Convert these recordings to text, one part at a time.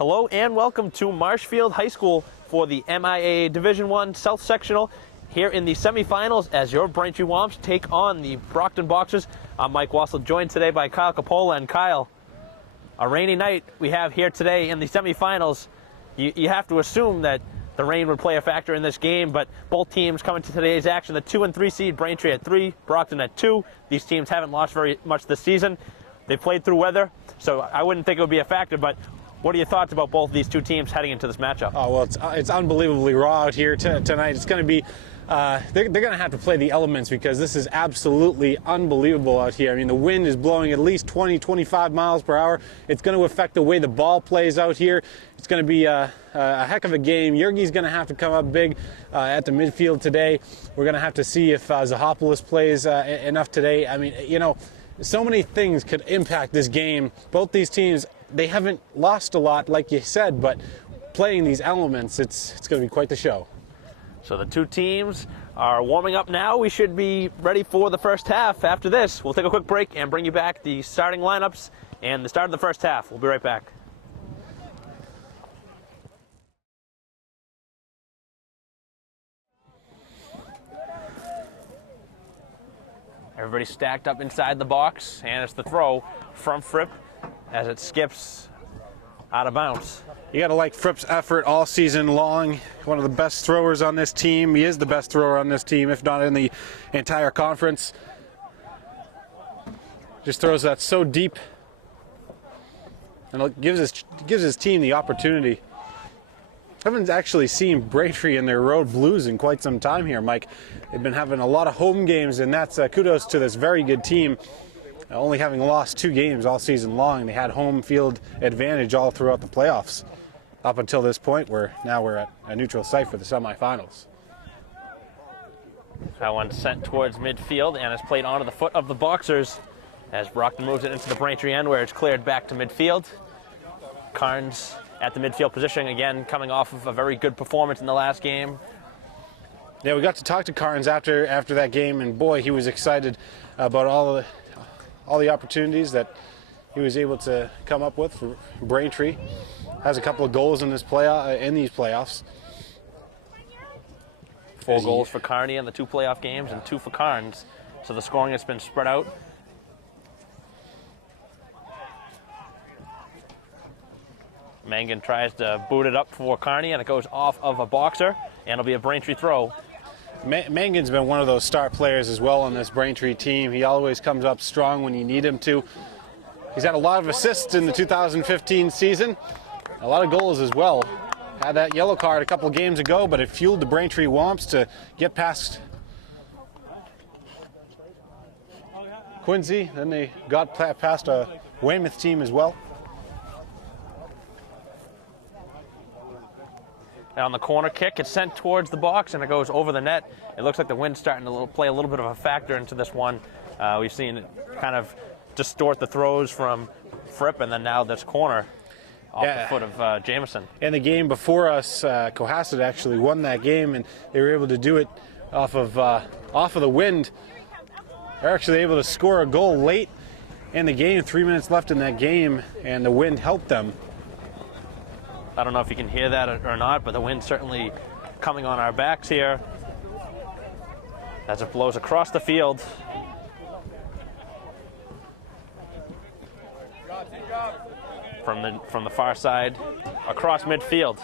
Hello and welcome to Marshfield High School for the MIAA Division I South Sectional here in the semifinals as your Braintree Womps take on the Brockton Boxers. I'm Mike Wassel, joined today by Kyle Capola. And Kyle, a rainy night we have here today in the semifinals. You have to assume that the rain would play a factor in this game, but both teams coming to today's action, the 2 and 3 seed, Braintree at 3, Brockton at 2. These teams haven't lost very much this season. They played through weather, so I wouldn't think it would be a factor, but what are your thoughts about both these two teams heading into this matchup? Oh, well, it's unbelievably raw out here tonight. It's going to be, they're going to have to play the elements because this is absolutely unbelievable out here. I mean, the wind is blowing at least 20, 25 miles per hour. It's going to affect the way the ball plays out here. It's going to be a heck of a game. Jurgi's going to have to come up big at the midfield today. We're going to have to see if Zahopoulos plays enough today. I mean, you know, so many things could impact this game. Both these teams, they haven't lost a lot, like you said, but playing these elements, it's going to be quite the show. So the two teams are warming up now. We should be ready for the first half. After this, we'll take a quick break and bring you back the starting lineups and the start of the first half. We'll be right back. Everybody stacked up inside the box, and it's the throw from Fripp as it skips out of bounds. You got to like Fripp's effort all season long. One of the best throwers on this team. He is the best thrower on this team, if not in the entire conference. Just throws that so deep, and it gives his team the opportunity. I haven't actually seen Braintree in their road blues in quite some time here, Mike. They've been having a lot of home games, and that's kudos to this very good team. Only having lost 2 games all season long, they had home field advantage all throughout the playoffs up until this point, where now we're at a neutral site for the semifinals. That one sent towards midfield and is played onto the foot of the Boxers as Brockton moves it into the Braintree end where it's cleared back to midfield. Carnes at the midfield position again, coming off of a very good performance in the last game. Yeah, we got to talk to Carnes after that game, and boy, he was excited about all the opportunities that he was able to come up with for Braintree. Has a couple of goals in these playoffs. 4 goals for Kearney in the 2 playoff games and 2 for Carnes. So the scoring has been spread out. Mangan tries to boot it up for Kearney, and it goes off of a Boxer, and it'll be a Braintree throw. Mangan's been one of those star players as well on this Braintree team. He always comes up strong when you need him to. He's had a lot of assists in the 2015 season, a lot of goals as well. Had that yellow card a couple of games ago, but it fueled the Braintree Womps to get past Quincy. Then they got past a Weymouth team as well. And on the corner kick, it's sent towards the box, and it goes over the net. It looks like the wind's starting to play a little bit of a factor into this one. We've seen it kind of distort the throws from Fripp, and then now this corner off the foot of Jameson. In the game before us, Cohasset actually won that game, and they were able to do it off of the wind. They're actually able to score a goal late in the game, 3 minutes left in that game, and the wind helped them. I don't know if you can hear that or not, but the wind's certainly coming on our backs here as it blows across the field. From the far side across midfield.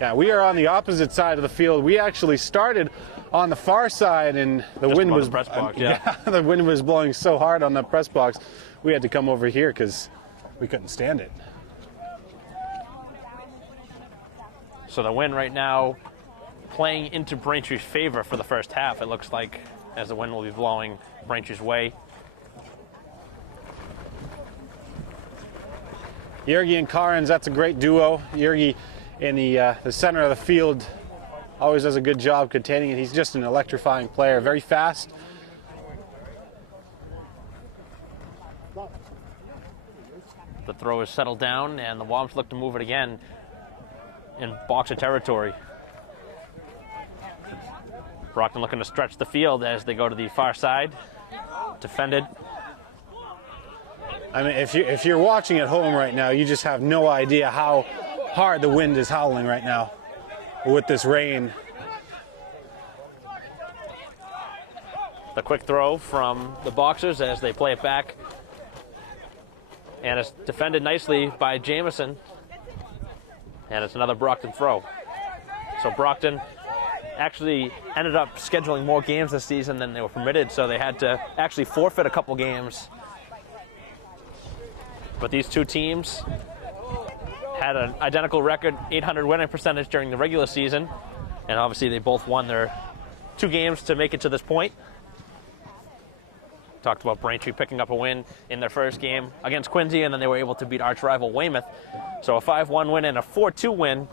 Yeah, we are on the opposite side of the field. We actually started on the far side, and the wind was press box, the wind was blowing so hard on the press box. We had to come over here because we couldn't stand it. So the wind right now playing into Braintree's favor for the first half, it looks like, as the wind will be blowing Braintree's way. Jurgi and Carnes, that's a great duo. Jurgi in the center of the field always does a good job containing it. He's just an electrifying player, very fast. The throw is settled down, and the Womps look to move it again in Boxer territory. Brockton looking to stretch the field as they go to the far side. Defended. I mean, if you're watching at home right now, you just have no idea how hard the wind is howling right now with this rain. The quick throw from the Boxers as they play it back. And it's defended nicely by Jamison. And it's another Brockton throw. So Brockton actually ended up scheduling more games this season than they were permitted, so they had to actually forfeit a couple games. But these two teams had an identical record, 800 winning percentage during the regular season, and obviously they both won their 2 games to make it to this point. Talked about Braintree picking up a win in their first game against Quincy, and then they were able to beat arch rival Weymouth. So a 5-1 win and a 4-2 win.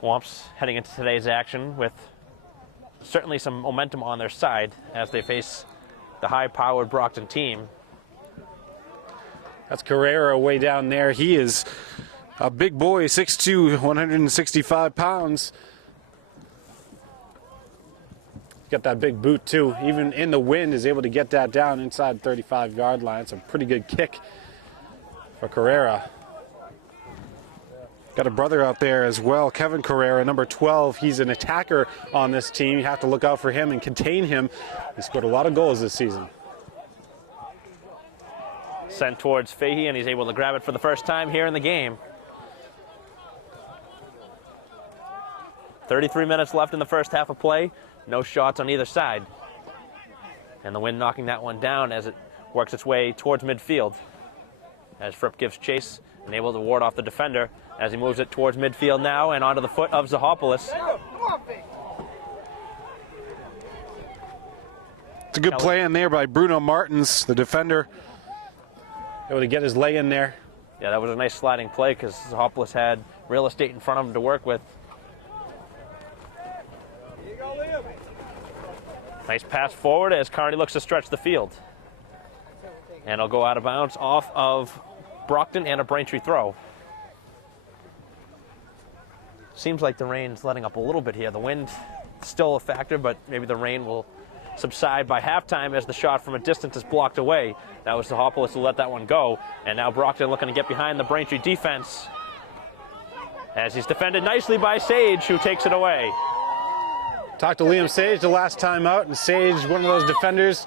Womps heading into today's action with certainly some momentum on their side as they face the high-powered Brockton team. That's Carrera way down there. He is a big boy, 6'2", 165 pounds. Got that big boot too. Even in the wind is able to get that down inside 35-yard line. It's a pretty good kick for Carrera. Got a brother out there as well, Kevin Carrera, number 12. He's an attacker on this team. You have to look out for him and contain him. He scored a lot of goals this season. Sent towards Fahey, and he's able to grab it for the first time here in the game. 33 minutes left in the first half of play. No shots on either side. And the wind knocking that one down as it works its way towards midfield. As Fripp gives chase and able to ward off the defender as he moves it towards midfield now and onto the foot of Zahopoulos. It's a good play in there by Bruno Martins, the defender. Able to get his leg in there. Yeah, that was a nice sliding play because Zahopoulos had real estate in front of him to work with. Nice pass forward as Carney looks to stretch the field. And it'll go out of bounds off of Brockton and a Braintree throw. Seems like the rain's letting up a little bit here. The wind still a factor, but maybe the rain will subside by halftime as the shot from a distance is blocked away. That was Zahopoulos who let that one go. And now Brockton looking to get behind the Braintree defense as he's defended nicely by Sage, who takes it away. Talked to Liam Sage the last time out, and Sage, one of those defenders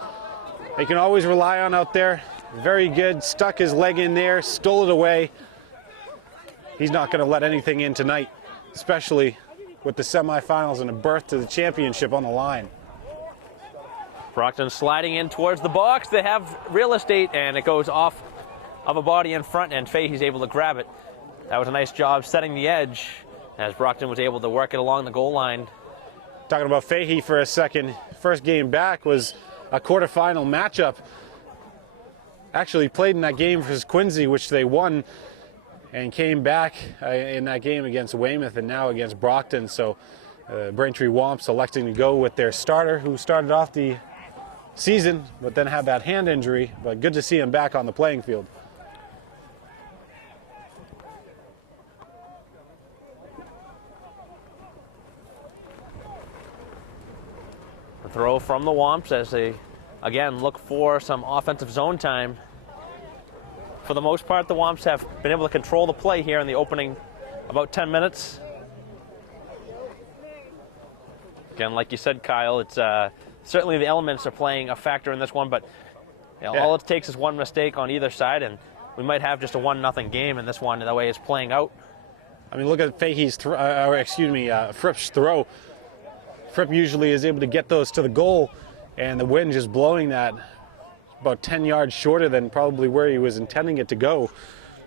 they can always rely on out there. Very good, stuck his leg in there, stole it away. He's not going to let anything in tonight, especially with the semifinals and a berth to the championship on the line. Brockton sliding in towards the box. They have real estate, and it goes off of a body in front, and Fahey's able to grab it. That was a nice job setting the edge as Brockton was able to work it along the goal line. Talking about Fahey for a second, first game back was a quarterfinal matchup. Actually played in that game versus Quincy, which they won, and came back in that game against Weymouth and now against Brockton. So Braintree Womps electing to go with their starter, who started off the season but then had that hand injury. But good to see him back on the playing field. Throw from the Womps as they, again, look for some offensive zone time. For the most part, the Womps have been able to control the play here in the opening about 10 minutes. Again, like you said, Kyle, it's certainly the elements are playing a factor in this one, but all it takes is one mistake on either side, and we might have just a 1-0 game in this one, the way it's playing out. I mean, look at Fahey's, Fripp's throw. Fripp usually is able to get those to the goal, and the wind just blowing that about 10 yards shorter than probably where he was intending it to go.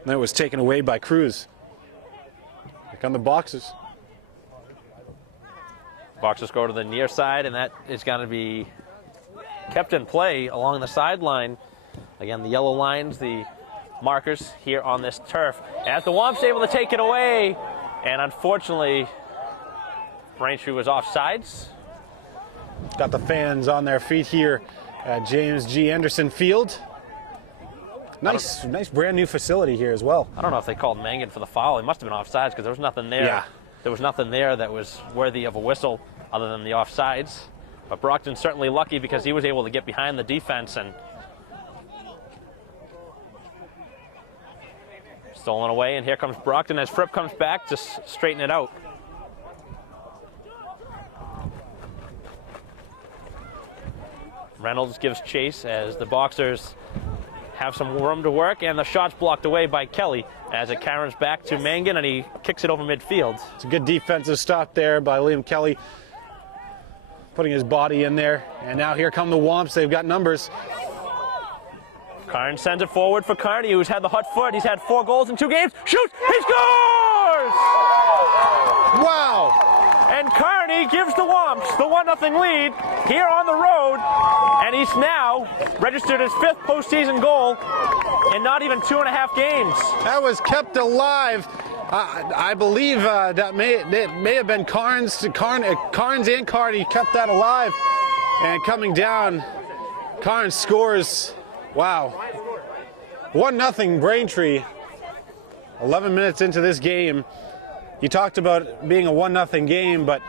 And that was taken away by Cruz. Here come the Boxers. Boxers go to the near side, and that is going to be kept in play along the sideline. Again, the yellow lines, the markers here on this turf. As the Womps able to take it away, and unfortunately, Braintree was offsides. Got the fans on their feet here at James G. Anderson Field. Nice brand new facility here as well. I don't know if they called Mangan for the foul. He must have been offsides because there was nothing there. Yeah. There was nothing there that was worthy of a whistle other than the offsides. But Brockton's certainly lucky because he was able to get behind the defense and Stolen away, and here comes Brockton as Fripp comes back to straighten it out. Reynolds gives chase as the Boxers have some room to work, and the shot's blocked away by Kelly as it caroms back to Mangan, and he kicks it over midfield. It's a good defensive stop there by Liam Kelly, putting his body in there. And now here come the Womps. They've got numbers. Carnes sends it forward for Carney, who's had the hot foot. He's had 4 goals in 2 games. Shoots! He scores! Wow! And Carney gives the Womps the 1-0 lead here on the road, and he's now registered his 5th postseason goal in not even 2.5 games. That was kept alive. I believe that may have been Carnes and Carney kept that alive. And coming down, Carnes scores. Wow. 1-0 Braintree. 11 minutes into this game. You talked about being a 1-0 game, but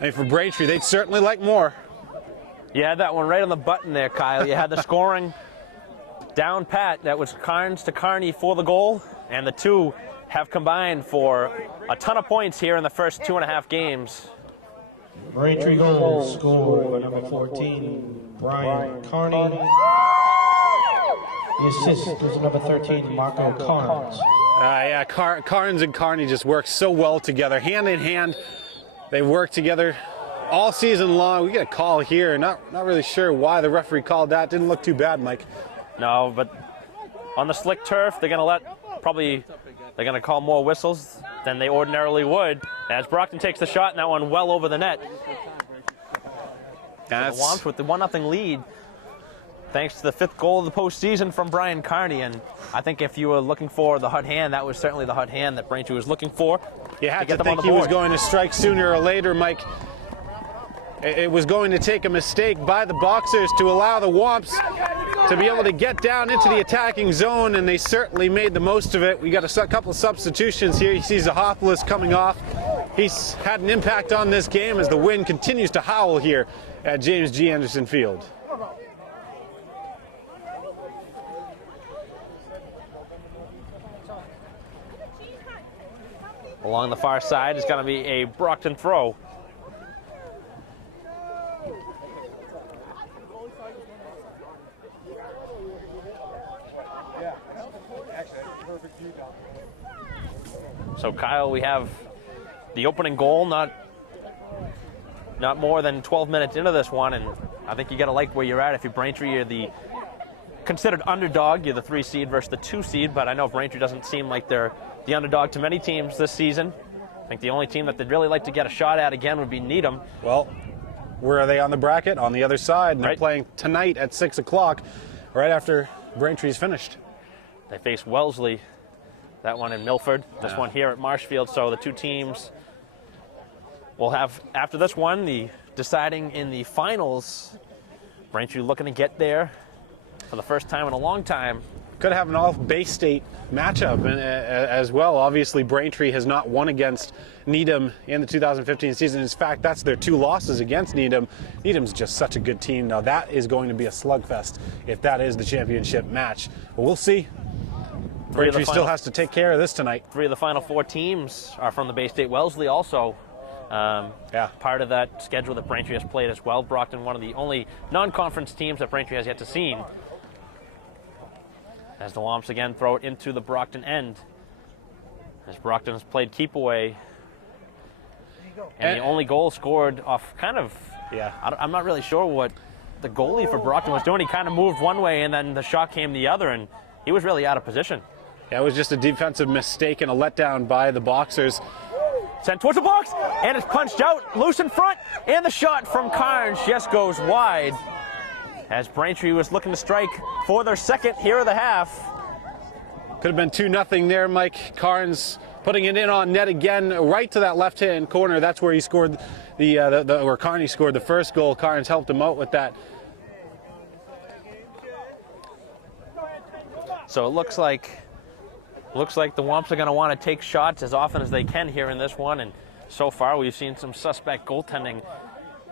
I mean, for Braintree, they'd certainly like more. You had that one right on the button there, Kyle. You had the scoring down pat. That was Carnes to Carney for the goal, and the two have combined for a ton of points here in the first 2.5 games. Braintree goal scored by number 14, Brian Carney. The assist was number 13, Marco Carnes. Yeah, Carnes and Carney just work so well together, hand in hand. They work together all season long. We get a call here. Not really sure why the referee called that. Didn't look too bad, Mike. No, but on the slick turf, they're going to call more whistles than they ordinarily would, as Brockton takes the shot, and that one well over the net. The Womps with the 1-0 lead, thanks to the 5th goal of the postseason from Brian Carney. And I think if you were looking for the hot hand, that was certainly the hot hand that Braintree was looking for. You had to think he was going to strike sooner or later, Mike. It was going to take a mistake by the Boxers to allow the Womps to be able to get down into the attacking zone, and they certainly made the most of it. We got a couple of substitutions here. You see Zahopoulos coming off. He's had an impact on this game as the wind continues to howl here at James G. Anderson Field. Along the far side is going to be a Brockton throw. So Kyle, we have the opening goal, not more than 12 minutes into this one, and I think you got to like where you're at. If you're Braintree, you're the considered underdog. You're the 3 seed versus the 2 seed, but I know Braintree doesn't seem like they're the underdog to many teams this season. I think the only team that they'd really like to get a shot at again would be Needham. Well, where are they on the bracket? On the other side, and they're playing tonight at 6 o'clock, right after Braintree's finished. They face Wellesley, that one in Milford, this one here at Marshfield. So the two teams will have, after this one, the deciding in the finals. Braintree looking to get there for the first time in a long time. Could have an all-Bay State matchup as well. Obviously, Braintree has not won against Needham in the 2015 season. In fact, that's their 2 losses against Needham. Needham's just such a good team. Now, that is going to be a slugfest if that is the championship match. But we'll see. Braintree still has to take care of this tonight. 3 of the final 4 teams are from the Bay State. Wellesley also part of that schedule that Braintree has played as well. Brockton, one of the only non-conference teams that Braintree has yet to see. As the Womps again throw it into the Brockton end. As Brockton has played keep away. And the only goal scored off kind of, I'm not really sure what the goalie for Brockton was doing. He kind of moved one way and then the shot came the other, and he was really out of position. Yeah, it was just a defensive mistake and a letdown by the Boxers. Sent towards the box, and it's punched out, loose in front, and the shot from Carnes just goes wide. As Braintree was looking to strike for their second here of the half. Could have been 2-0 there, Mike. Carnes putting it in on net again, right to that left-hand corner. That's where he scored where Carney scored the first goal. Carnes helped him out with that. So it looks like the Womps are going to want to take shots as often as they can here in this one, and so far we've seen some suspect goaltending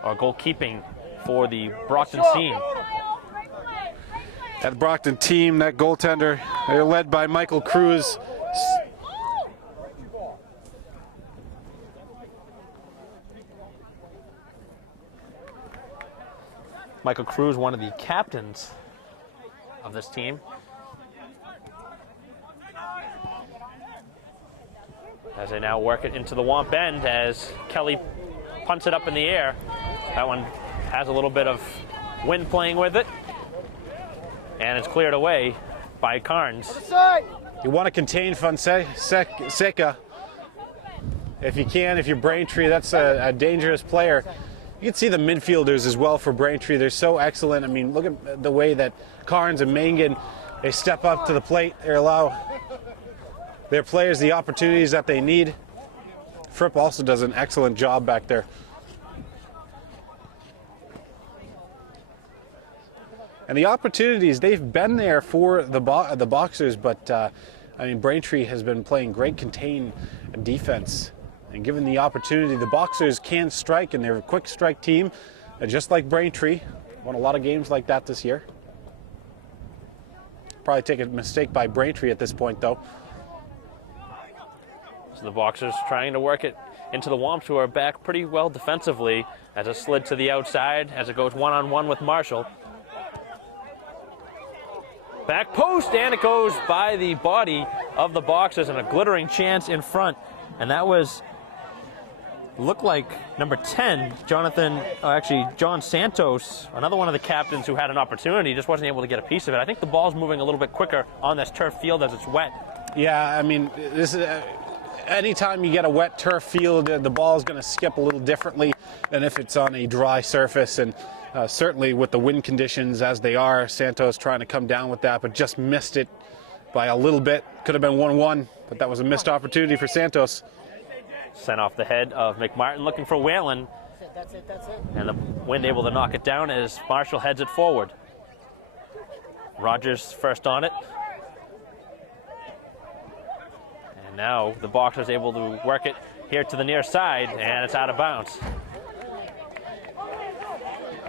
or goalkeeping for the Brockton team. That Brockton team, that goaltender, they're led by Michael Cruz. Michael Cruz, one of the captains of this team. As they now work it into the Womp end as Kelly punts it up in the air. That one has a little bit of wind playing with it. And it's cleared away by Carnes. You want to contain Fonseca if you can, if you're Braintree. That's a dangerous player. You can see the midfielders as well for Braintree. They're so excellent. I mean, look at the way that Carnes and Mangan, they step up to the plate. They allow their players the opportunities that they need. Fripp also does an excellent job back there. And the opportunities, they've been there for the Boxers, but I mean, Braintree has been playing great contain defense. And given the opportunity, the Boxers can strike, and they're a quick strike team, just like Braintree. Won a lot of games like that this year. Probably take a mistake by Braintree at this point, though. So the Boxers trying to work it into the Womps, who are back pretty well defensively, as it slid to the outside, as it goes one-on-one with Marshall. Back post, and it goes by the body of the Boxers, and a glittering chance in front. And that was, looked like number 10, John Santos, another one of the captains who had an opportunity, just wasn't able to get a piece of it. I think the ball's moving a little bit quicker on this turf field as it's wet. Yeah, I mean, this is, anytime you get a wet turf field, the ball's going to skip a little differently than if it's on a dry surface. And certainly with the wind conditions as they are, Santos trying to come down with that, but just missed it by a little bit. Could have been 1-1, but that was a missed opportunity for Santos. Sent off the head of McMartin, looking for Whalen. That's it. And the wind able to knock it down as Marshall heads it forward. Rogers first on it. And now the Boxers able to work it here to the near side, and it's out of bounds.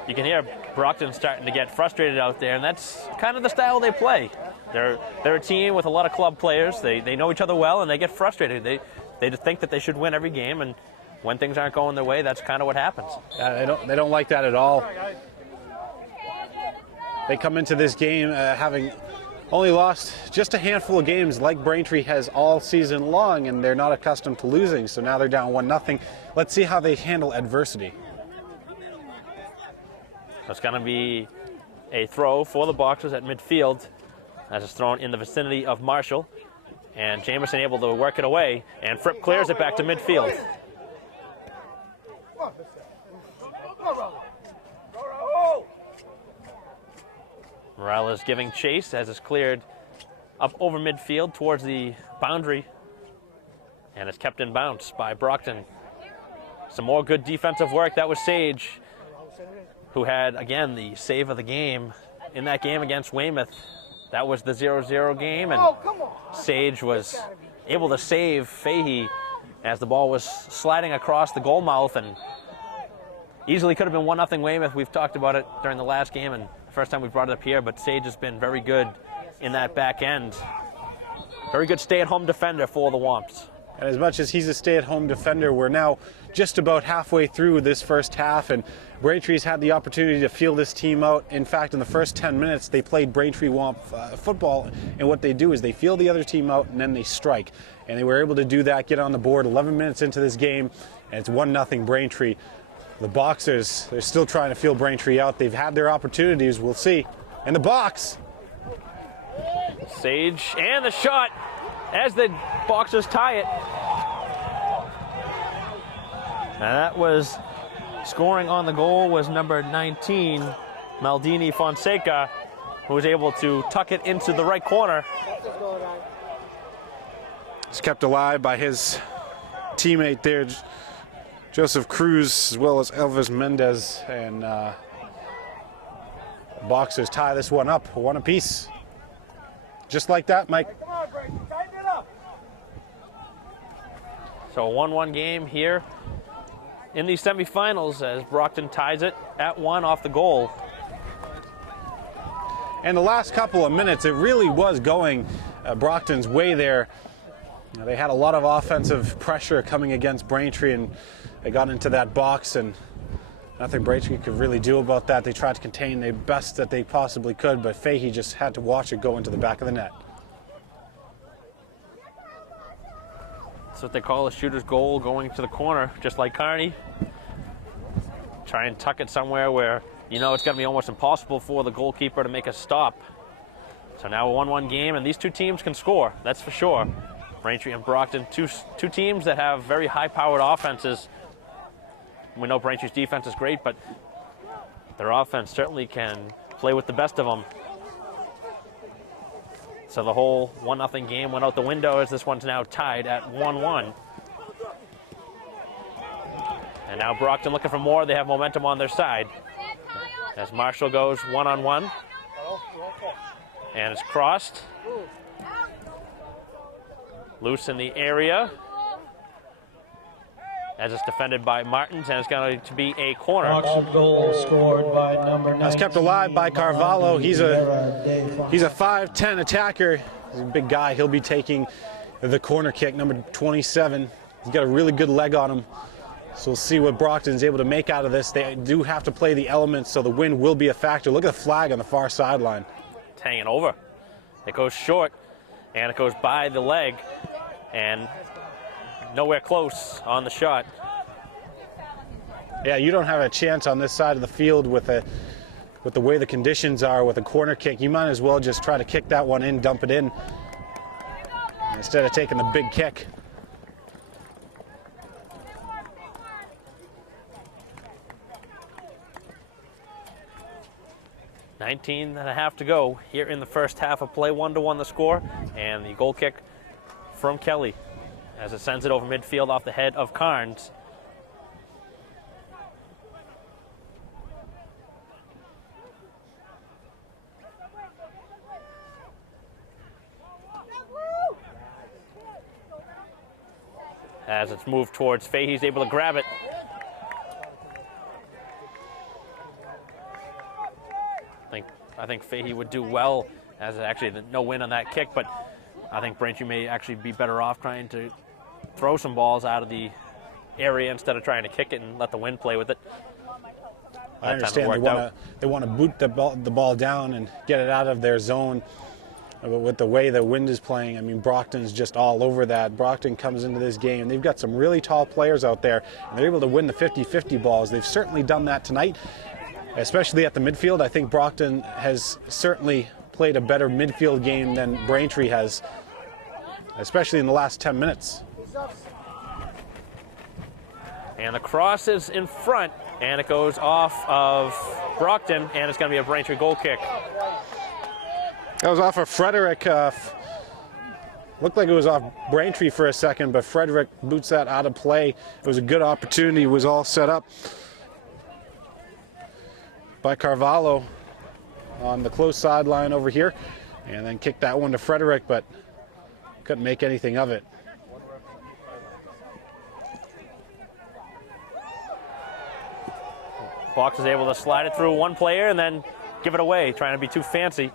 You can hear Brockton starting to get frustrated out there, and that's kind of the style they play. They're a team with a lot of club players. They know each other well, and they get frustrated. They just think that they should win every game, and when things aren't going their way, that's kind of what happens. They don't like that at all. They come into this game having only lost just a handful of games like Braintree has all season long, and they're not accustomed to losing, so now they're down 1-0. Let's see how they handle adversity. It's going to be a throw for the Boxers at midfield as it's thrown in the vicinity of Marshall. And Jameson able to work it away, and Fripp clears it back to midfield. Morales giving chase as it's cleared up over midfield towards the boundary, and it's kept in bounds by Brockton. Some more good defensive work. That was Sage, who had, again, the save of the game in that game against Weymouth. That was the 0-0 game, and Sage was able to save Fahey as the ball was sliding across the goal mouth, and easily could have been 1-0 Weymouth. We've talked about it during the last game, and the first time we brought it up here, but Sage has been very good in that back end. Very good stay-at-home defender for the Womps. And as much as he's a stay-at-home defender, we're now just about halfway through this first half, and Braintree's had the opportunity to feel this team out. In fact, in the first 10 minutes, they played Braintree Womp football, and what they do is they feel the other team out, and then they strike. And they were able to do that, get on the board 11 minutes into this game, and it's 1-0 Braintree. The Boxers, they're still trying to feel Braintree out. They've had their opportunities, we'll see. In the box! Sage, and the shot as the Boxers tie it. And that was, scoring on the goal was number 19, Maldini Fonseca, who was able to tuck it into the right corner. He's kept alive by his teammate there, Joseph Cruz, as well as Elvis Mendez, and Boxers tie this one up, one apiece. Just like that, Mike. So a 1-1 game here in the semifinals as Brockton ties it at 1 off the goal. And the last couple of minutes, it really was going Brockton's way there. You know, they had a lot of offensive pressure coming against Braintree, and they got into that box, and Nothing Braintree could really do about that. They tried to contain the best that they possibly could, but Fahey just had to watch it go into the back of the net. That's what they call a shooter's goal, going to the corner, just like Kearney. Try and tuck it somewhere where you know it's going to be almost impossible for the goalkeeper to make a stop. So now a 1-1 game, and these two teams can score, that's for sure. Braintree and Brockton, two teams that have very high-powered offenses. We know Braintree's defense is great, but their offense certainly can play with the best of them. So the whole 1-0 game went out the window as this one's now tied at 1-1. And now Brockton looking for more. They have momentum on their side. As Marshall goes one-on-one. And it's crossed. Loose in the area. As it's defended by Martins, and it's going to be a corner. Brockton goal scored by number 19. That's kept alive by Carvalho. He's a 5'10" attacker. He's a big guy. He'll be taking the corner kick, number 27. He's got a really good leg on him. So we'll see what Brockton's able to make out of this. They do have to play the elements, so the wind will be a factor. Look at the flag on the far sideline. It's hanging over. It goes short, and it goes by the leg, and nowhere close on the shot. Yeah, you don't have a chance on this side of the field with the way the conditions are with a corner kick. You might as well just try to kick that one in, dump it in, instead of taking the big kick. .5 to go here in the first half of play. 1-1 the score, and the goal kick from Kelly as it sends it over midfield off the head of Carnes. As it's moved towards Fahey, he's able to grab it. I think Fahey would do well, as actually no win on that kick, but I think Braintree may actually be better off trying to throw some balls out of the area instead of trying to kick it and let the wind play with it. I understand they want to boot the ball down and get it out of their zone. But with the way the wind is playing, I mean, Brockton's just all over that. Brockton comes into this game. They've got some really tall players out there, and they're able to win the 50-50 balls. They've certainly done that tonight, especially at the midfield. I think Brockton has certainly played a better midfield game than Braintree has, especially in the last 10 minutes. And the cross is in front, and it goes off of Brockton, and it's going to be a Braintree goal kick. That was off of Frederick. Looked like it was off Braintree for a second, but Frederick boots that out of play. It was a good opportunity. It was all set up by Carvalho on the close sideline over here, and then kicked that one to Frederick, but couldn't make anything of it. Fox is able to slide it through one player and then give it away, trying to be too fancy.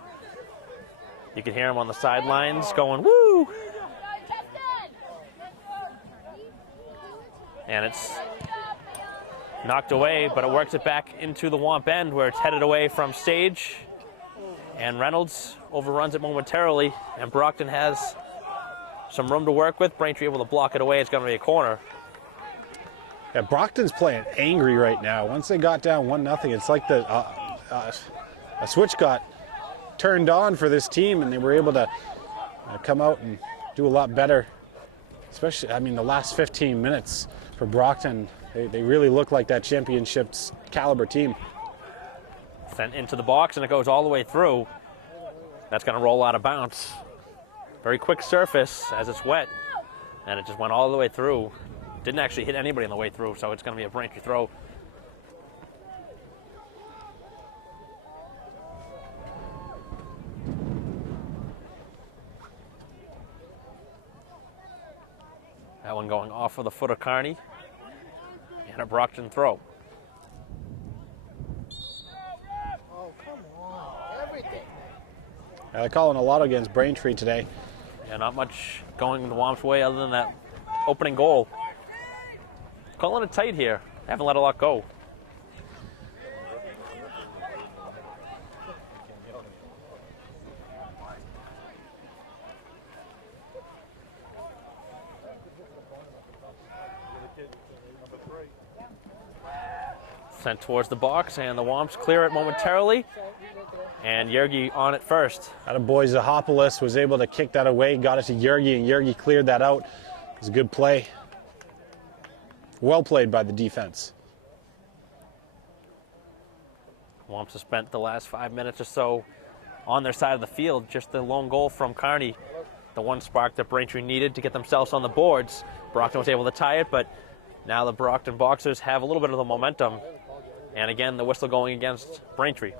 You can hear him on the sidelines going, woo! And it's knocked away, but it works it back into the Wamp end where it's headed away from Sage. And Reynolds overruns it momentarily, and Brockton has some room to work with. Braintree able to block it away. It's going to be a corner. Yeah, Brockton's playing angry right now. Once they got down 1-0, it's like a switch got turned on for this team, and they were able to come out and do a lot better. Especially, I mean, the last 15 minutes for Brockton, they really look like that championship's caliber team. Sent into the box, and it goes all the way through. That's going to roll out of bounds. Very quick surface as it's wet, and it just went all the way through. Didn't actually hit anybody on the way through, so it's going to be a Braintree throw. That one going off of the foot of Kearney, and a Brockton throw. Oh, come on. Everything. They're calling a lot against Braintree today. Yeah, not much going the Womp's way other than that opening goal. Calling it tight here. Haven't let a lot go. Sent towards the box, and the Womps clear it momentarily. And Yergi on it first. Attaboy Zahopoulos was able to kick that away, got it to Yergi, and Yergi cleared that out. It was a good play. Well played by the defense. Womps have spent the last 5 minutes or so on their side of the field. Just the lone goal from Kearney, the one spark that Braintree needed to get themselves on the boards. Brockton was able to tie it, but now the Brockton Boxers have a little bit of the momentum. And again, the whistle going against Braintree.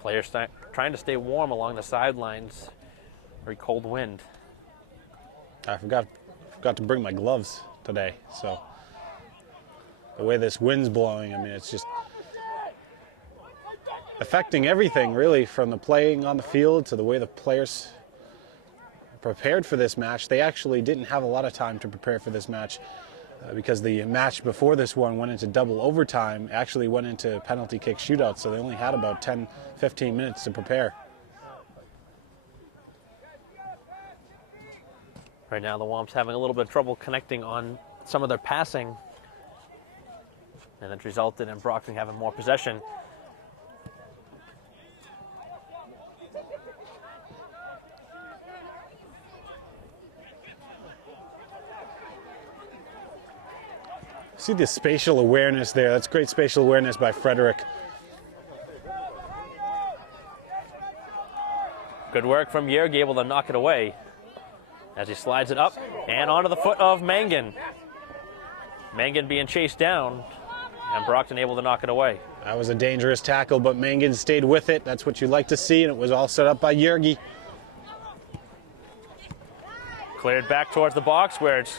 Players trying to stay warm along the sidelines. Very cold wind. I forgot to bring my gloves today, so the way this wind's blowing, I mean, it's just affecting everything really, from the playing on the field to the way the players prepared for this match. They actually didn't have a lot of time to prepare for this match because the match before this one went into double overtime, actually went into penalty kick shootout, so they only had about 10-15 minutes to prepare. Right now the Womps having a little bit of trouble connecting on some of their passing, and it's resulted in Brockton having more possession. See the spatial awareness there. That's great spatial awareness by Frederick. Good work from Yergi, able to knock it away as he slides it up and onto the foot of Mangan. Mangan being chased down, and Brockton able to knock it away. That was a dangerous tackle, but Mangan stayed with it. That's what you like to see, and it was all set up by Yergi. Cleared back towards the box where it's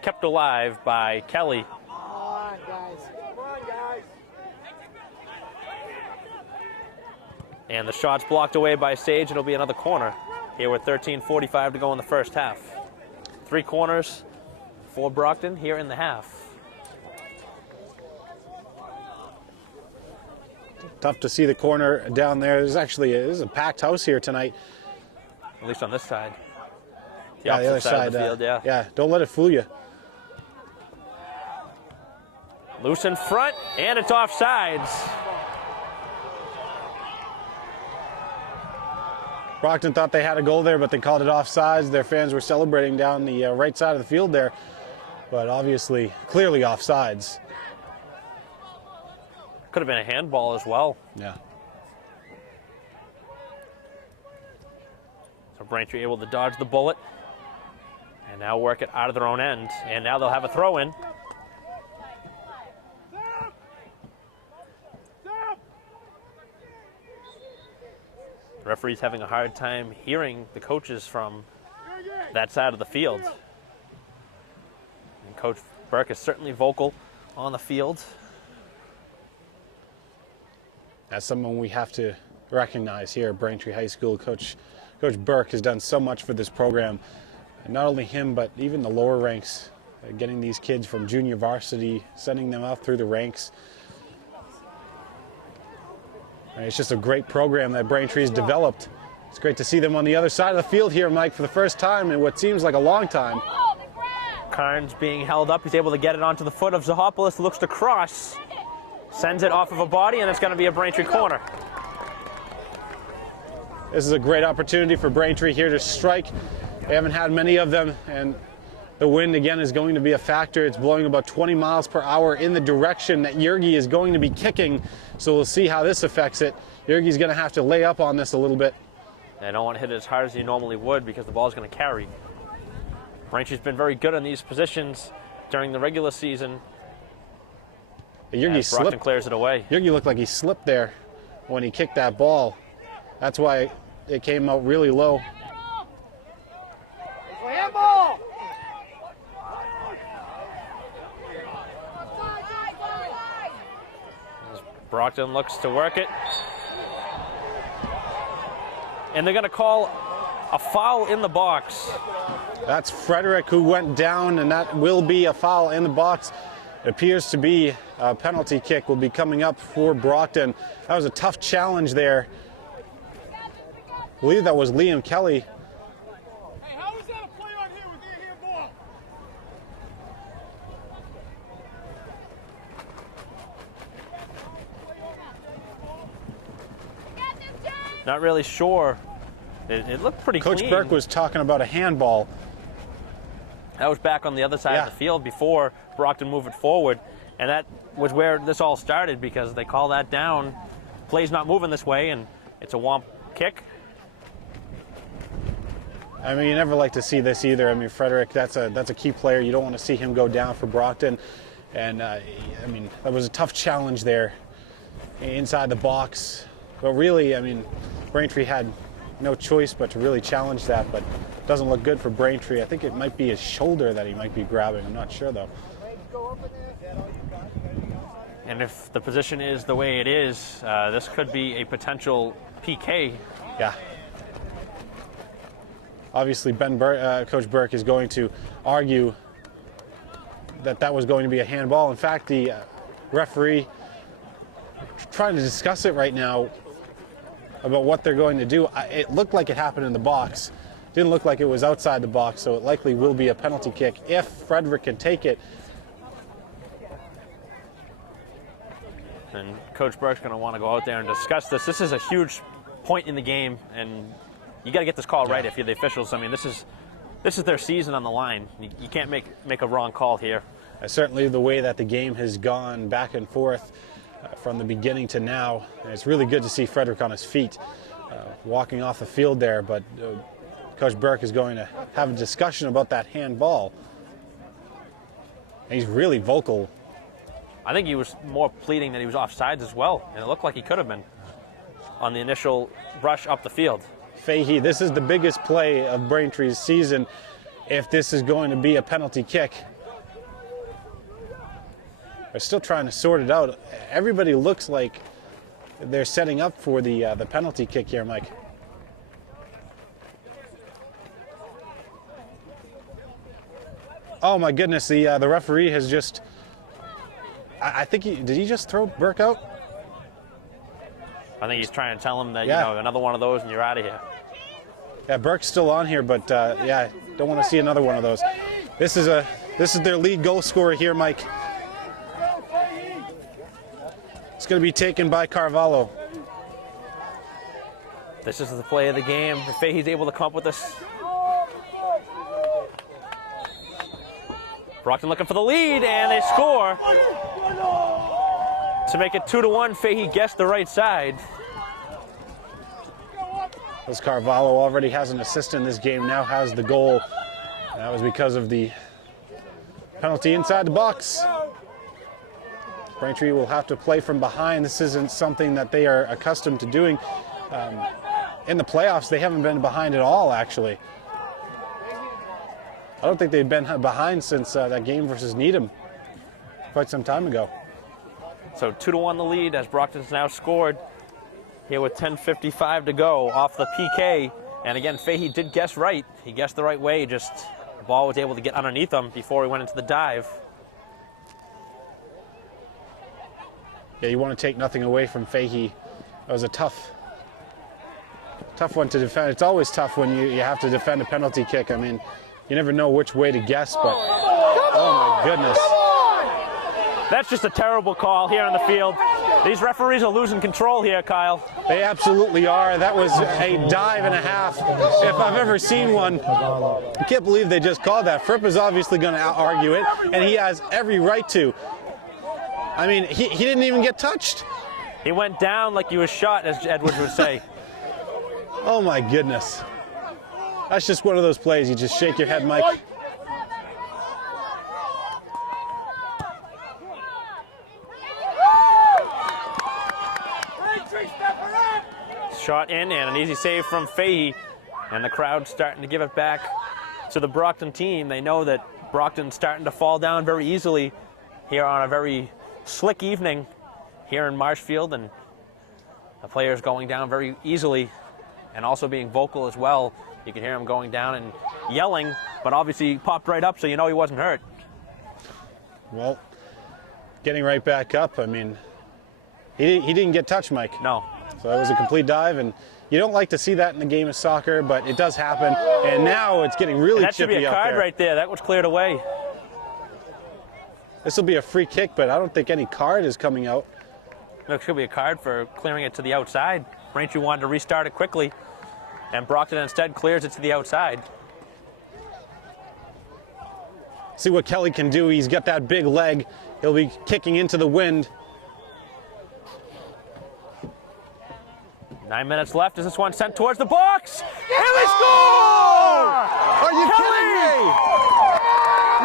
kept alive by Kelly. And the shot's blocked away by Sage. It'll be another corner here with 13:45 to go in the first half. 3 corners for Brockton here in the half. Tough to see the corner down there. There's a packed house here tonight. At least on this side. The other side of the field, yeah. Yeah, don't let it fool you. Loose in front, and it's offsides. Brockton thought they had a goal there, but they called it offsides. Their fans were celebrating down the right side of the field there, but obviously, clearly offsides. Could have been a handball as well. Yeah. So Braintree able to dodge the bullet and now work it out of their own end. And now they'll have a throw in. The referee's having a hard time hearing the coaches from that side of the field. And Coach Burke is certainly vocal on the field. That's someone we have to recognize here at Braintree High School. Coach Burke has done so much for this program. And not only him, but even the lower ranks, getting these kids from junior varsity, sending them up through the ranks. And it's just a great program that Braintree has developed. It's great to see them on the other side of the field here, Mike, for the first time in what seems like a long time. Carnes being held up. He's able to get it onto the foot of Zahopoulos. Looks to cross. Sends it off of a body, and it's going to be a Braintree corner. This is a great opportunity for Braintree here to strike. They haven't had many of them, and the wind again is going to be a factor. It's blowing about 20 miles per hour in the direction that Yergi is going to be kicking, so we'll see how this affects it. Yergi's going to have to lay up on this a little bit. They don't want to hit it as hard as you normally would because the ball's going to carry. Braintree's been very good in these positions during the regular season. Yergi Brockton slipped. clears it away. Yergi looked like he slipped there when he kicked that ball. That's why it came out really low. Handball! Brockton looks to work it. And they're going to call a foul in the box. That's Frederick who went down, and that will be a foul in the box. It appears to be a penalty kick will be coming up for Brockton. That was a tough challenge there. I believe that was Liam Kelly. Hey, how is that a play on here with their handball? Not really sure. It looked pretty Coach clean. Burke was talking about a handball. That was back on the other side of the field before Brockton moved it forward. And that was where this all started, because they call that down. Play's not moving this way, and it's a womp kick. I mean, you never like to see this either. I mean, Frederick, that's a key player. You don't want to see him go down for Brockton. And, I mean, that was a tough challenge there inside the box. But really, I mean, Braintree had no choice but to really challenge that, but it doesn't look good for Braintree. I think it might be his shoulder that he might be grabbing. I'm not sure, though. And if the position is the way it is, this could be a potential PK. Yeah. Obviously, Coach Burke is going to argue that was going to be a handball. In fact, the referee trying to discuss it right now about what they're going to do. It looked like it happened in the box. Didn't look like it was outside the box, so it likely will be a penalty kick if Frederick can take it. And Coach Burke's going to want to go out there and discuss this. This is a huge point in the game, and you got to get this call right if you're the officials. I mean, this is their season on the line. You can't make a wrong call here. Certainly the way that the game has gone back and forth from the beginning to now, and it's really good to see Frederick on his feet walking off the field there, but Coach Burke is going to have a discussion about that handball. And he's really vocal. I think he was more pleading that he was offsides as well, and it looked like he could have been on the initial rush up the field. Fahey, this is the biggest play of Braintree's season if this is going to be a penalty kick. They're still trying to sort it out. Everybody looks like they're setting up for the penalty kick here, Mike. Oh my goodness, the referee has just, I think did he just throw Burke out? I think he's trying to tell him that, you know, another one of those and you're out of here. Yeah, Burke's still on here, but yeah, don't want to see another one of those. This is their lead goal scorer here, Mike. It's going to be taken by Carvalho. This is the play of the game. If Fahey's able to come up with this. Brockton looking for the lead, and they score. To make it 2-1, Fahey guessed the right side. As Carvalho already has an assist in this game, now has the goal. That was because of the penalty inside the box. Braintree will have to play from behind. This isn't something that they are accustomed to doing. In the playoffs, they haven't been behind at all, actually. I don't think they've been behind since that game versus Needham quite some time ago. So 2-1 the lead as Brockton's now scored here with 10:55 to go off the PK. And again, Fahey did guess right. He guessed the right way, just the ball was able to get underneath him before he went into the dive. Yeah, you want to take nothing away from Fahey. That was a tough one to defend. It's always tough when you have to defend a penalty kick. I mean, you never know which way to guess, but oh my goodness. That's just a terrible call here on the field. These referees are losing control here, Kyle. They absolutely are. That was a dive and a half, if I've ever seen one. I can't believe they just called that. Fripp is obviously going to argue it, and he has every right to. I mean, he didn't even get touched. He went down like he was shot, as Edwards would say. Oh my goodness. That's just one of those plays. You just shake your head, Mike. Shot in and an easy save from Fahey. And the crowd starting to give it back to the Brockton team. They know that Brockton's starting to fall down very easily here on a very slick evening here in Marshfield. And the players going down very easily and also being vocal as well. You can hear him going down and yelling, but obviously he popped right up, so you know he wasn't hurt. Well, getting right back up, I mean, he didn't get touched, Mike. No. So that was a complete dive, and you don't like to see that in the game of soccer, but it does happen. And now it's getting really that chippy should be a card there. right there. That was cleared away. This will be a free kick, but I don't think any card is coming out. There should be a card for clearing it to the outside. Braintree wanted to restart it quickly, and Brockton instead clears it to the outside. See what Kelly can do. He's got that big leg. He'll be kicking into the wind. 9 minutes left as this one sent towards the box. And we score! Are you kidding me?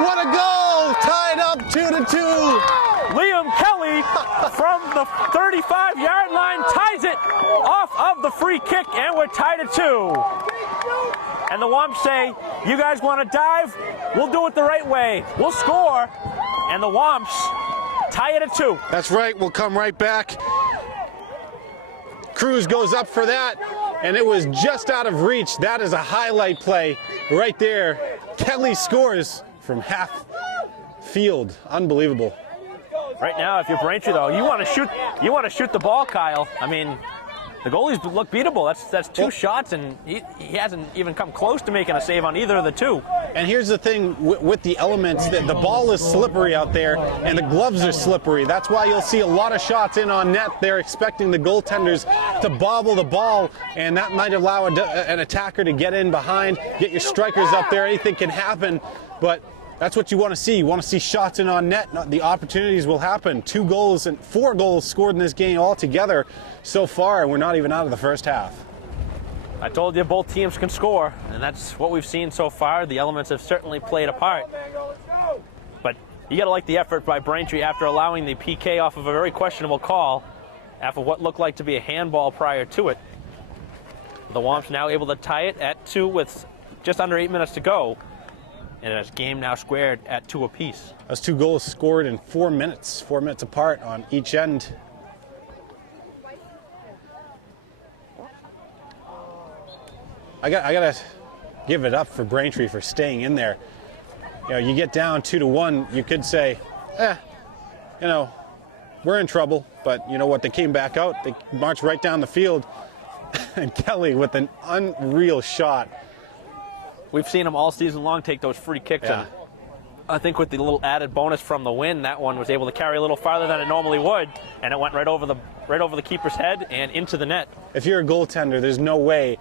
What a goal! Tied up 2-2. Liam Kelly from the 35-yard line ties it off of the free kick, and we're tied at 2. And the Womps say, you guys want to dive? We'll do it the right way. We'll score, and the Womps tie it at 2. That's right. We'll come right back. Cruz goes up for that, and it was just out of reach. That is a highlight play right there. Kelly scores from half field. Unbelievable. Right now, if you're Braintree, though, you want to shoot the ball, Kyle. I mean, the goalies look beatable. That's 2 shots, and he hasn't even come close to making a save on either of the 2. And here's the thing with the elements, that the ball is slippery out there, and the gloves are slippery. That's why you'll see a lot of shots in on net. They're expecting the goaltenders to bobble the ball, and that might allow an attacker to get in behind, get your strikers up there. Anything can happen, but that's what you want to see. You want to see shots in on net. The opportunities will happen. 2 goals and 4 goals scored in this game altogether so far, and we're not even out of the first half. I told you both teams can score, and that's what we've seen so far. The elements have certainly played a part. But you got to like the effort by Braintree after allowing the PK off of a very questionable call after what looked like to be a handball prior to it. The Womps now able to tie it at 2 with just under 8 minutes to go. And it's game now squared at 2 apiece. Those 2 goals scored in 4 minutes, 4 minutes apart on each end. I gotta give it up for Braintree for staying in there. You know, you get down 2-1, you could say, you know, we're in trouble. But you know what? They came back out. They marched right down the field, and Kelly with an unreal shot. We've seen him all season long take those free kicks. Yeah. And I think with the little added bonus from the win, that one was able to carry a little farther than it normally would, and it went right over the keeper's head and into the net. If you're a goaltender, there's no way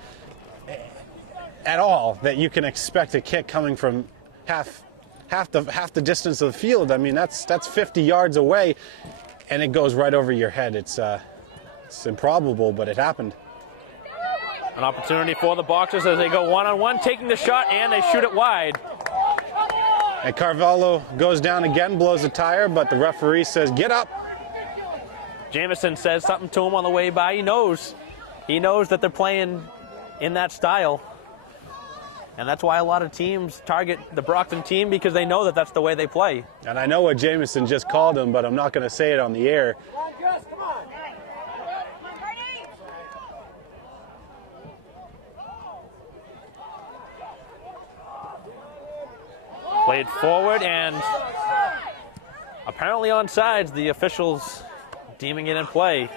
at all that you can expect a kick coming from half the distance of the field. I mean, that's 50 yards away, and it goes right over your head. It's improbable, but it happened. An opportunity for the Boxers as they go one-on-one, taking the shot, and they shoot it wide. And Carvalho goes down again, blows a tire, but the referee says, get up. Jamison says something to him on the way by. He knows that they're playing in that style. And that's why a lot of teams target the Brockton team, because they know that that's the way they play. And I know what Jamison just called him, but I'm not going to say it on the air. Played forward, and apparently on sides, the officials deeming it in play.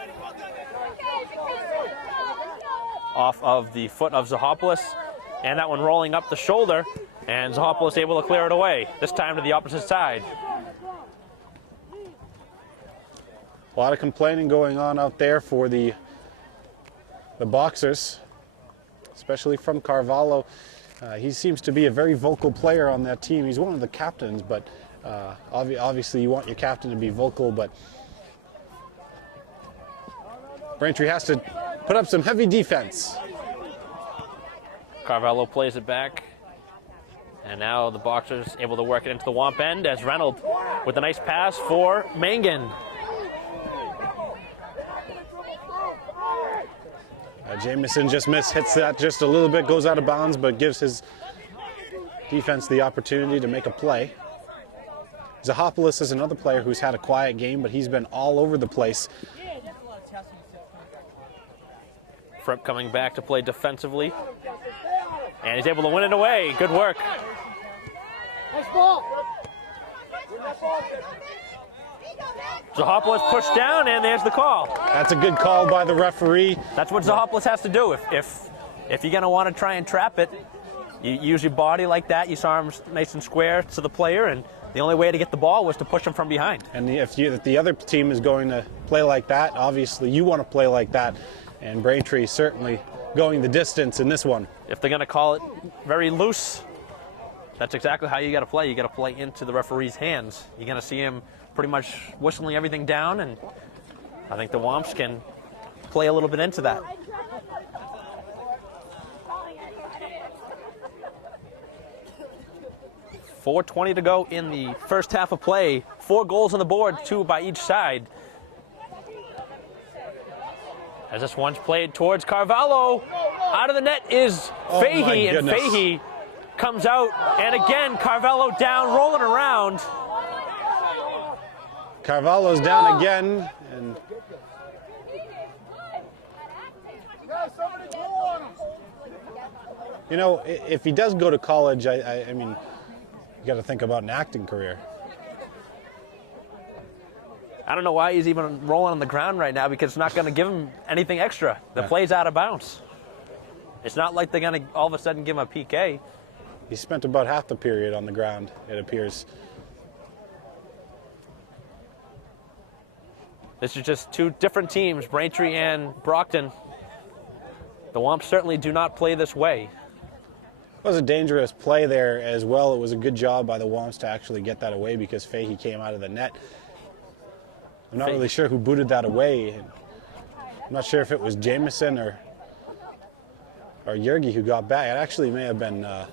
Off of the foot of Zahopoulos, and that one rolling up the shoulder, and Zahopoulos able to clear it away, this time to the opposite side. A lot of complaining going on out there for the Boxers, especially from Carvalho. He seems to be a very vocal player on that team. He's one of the captains, but obviously you want your captain to be vocal, but Braintree has to put up some heavy defense. Carvalho plays it back, and now the Boxers able to work it into the Womp end as Reynolds with a nice pass for Mangan. Jamison just hits that just a little bit, goes out of bounds, but gives his defense the opportunity to make a play. Zahopoulos is another player who's had a quiet game, but he's been all over the place. Fripp coming back to play defensively, and he's able to win it away. Good work. Zahopoulos pushed down, and there's the call. That's a good call by the referee. That's what Zahopoulos has to do. If you're going to want to try and trap it, you use your body like that. You saw him nice and square to the player, and the only way to get the ball was to push him from behind. And if the other team is going to play like that, obviously you want to play like that. And Braintree certainly going the distance in this one. If they're going to call it very loose, that's exactly how you got to play. You got to play into the referee's hands. You're going to see him pretty much whistling everything down, and I think the Womps can play a little bit into that. .4:20 to go in the first half of play. 4 goals on the board, 2 by each side. As this one's played towards Carvalho. Out of the net is Fahey, and Fahey comes out, and again Carvalho down, rolling around. Carvalho's down again, and you know, if he does go to college, I mean, you got to think about an acting career. I don't know why he's even rolling on the ground right now, because it's not going to give him anything extra. The play's out of bounds. It's not like they're going to all of a sudden give him a PK. He spent about half the period on the ground, it appears. This is just 2 different teams, Braintree and Brockton. The Womps certainly do not play this way. It was a dangerous play there as well. It was a good job by the Womps to actually get that away, because Fahey came out of the net. I'm not really sure who booted that away. I'm not sure if it was Jameson or Yergi who got back. It actually may have been I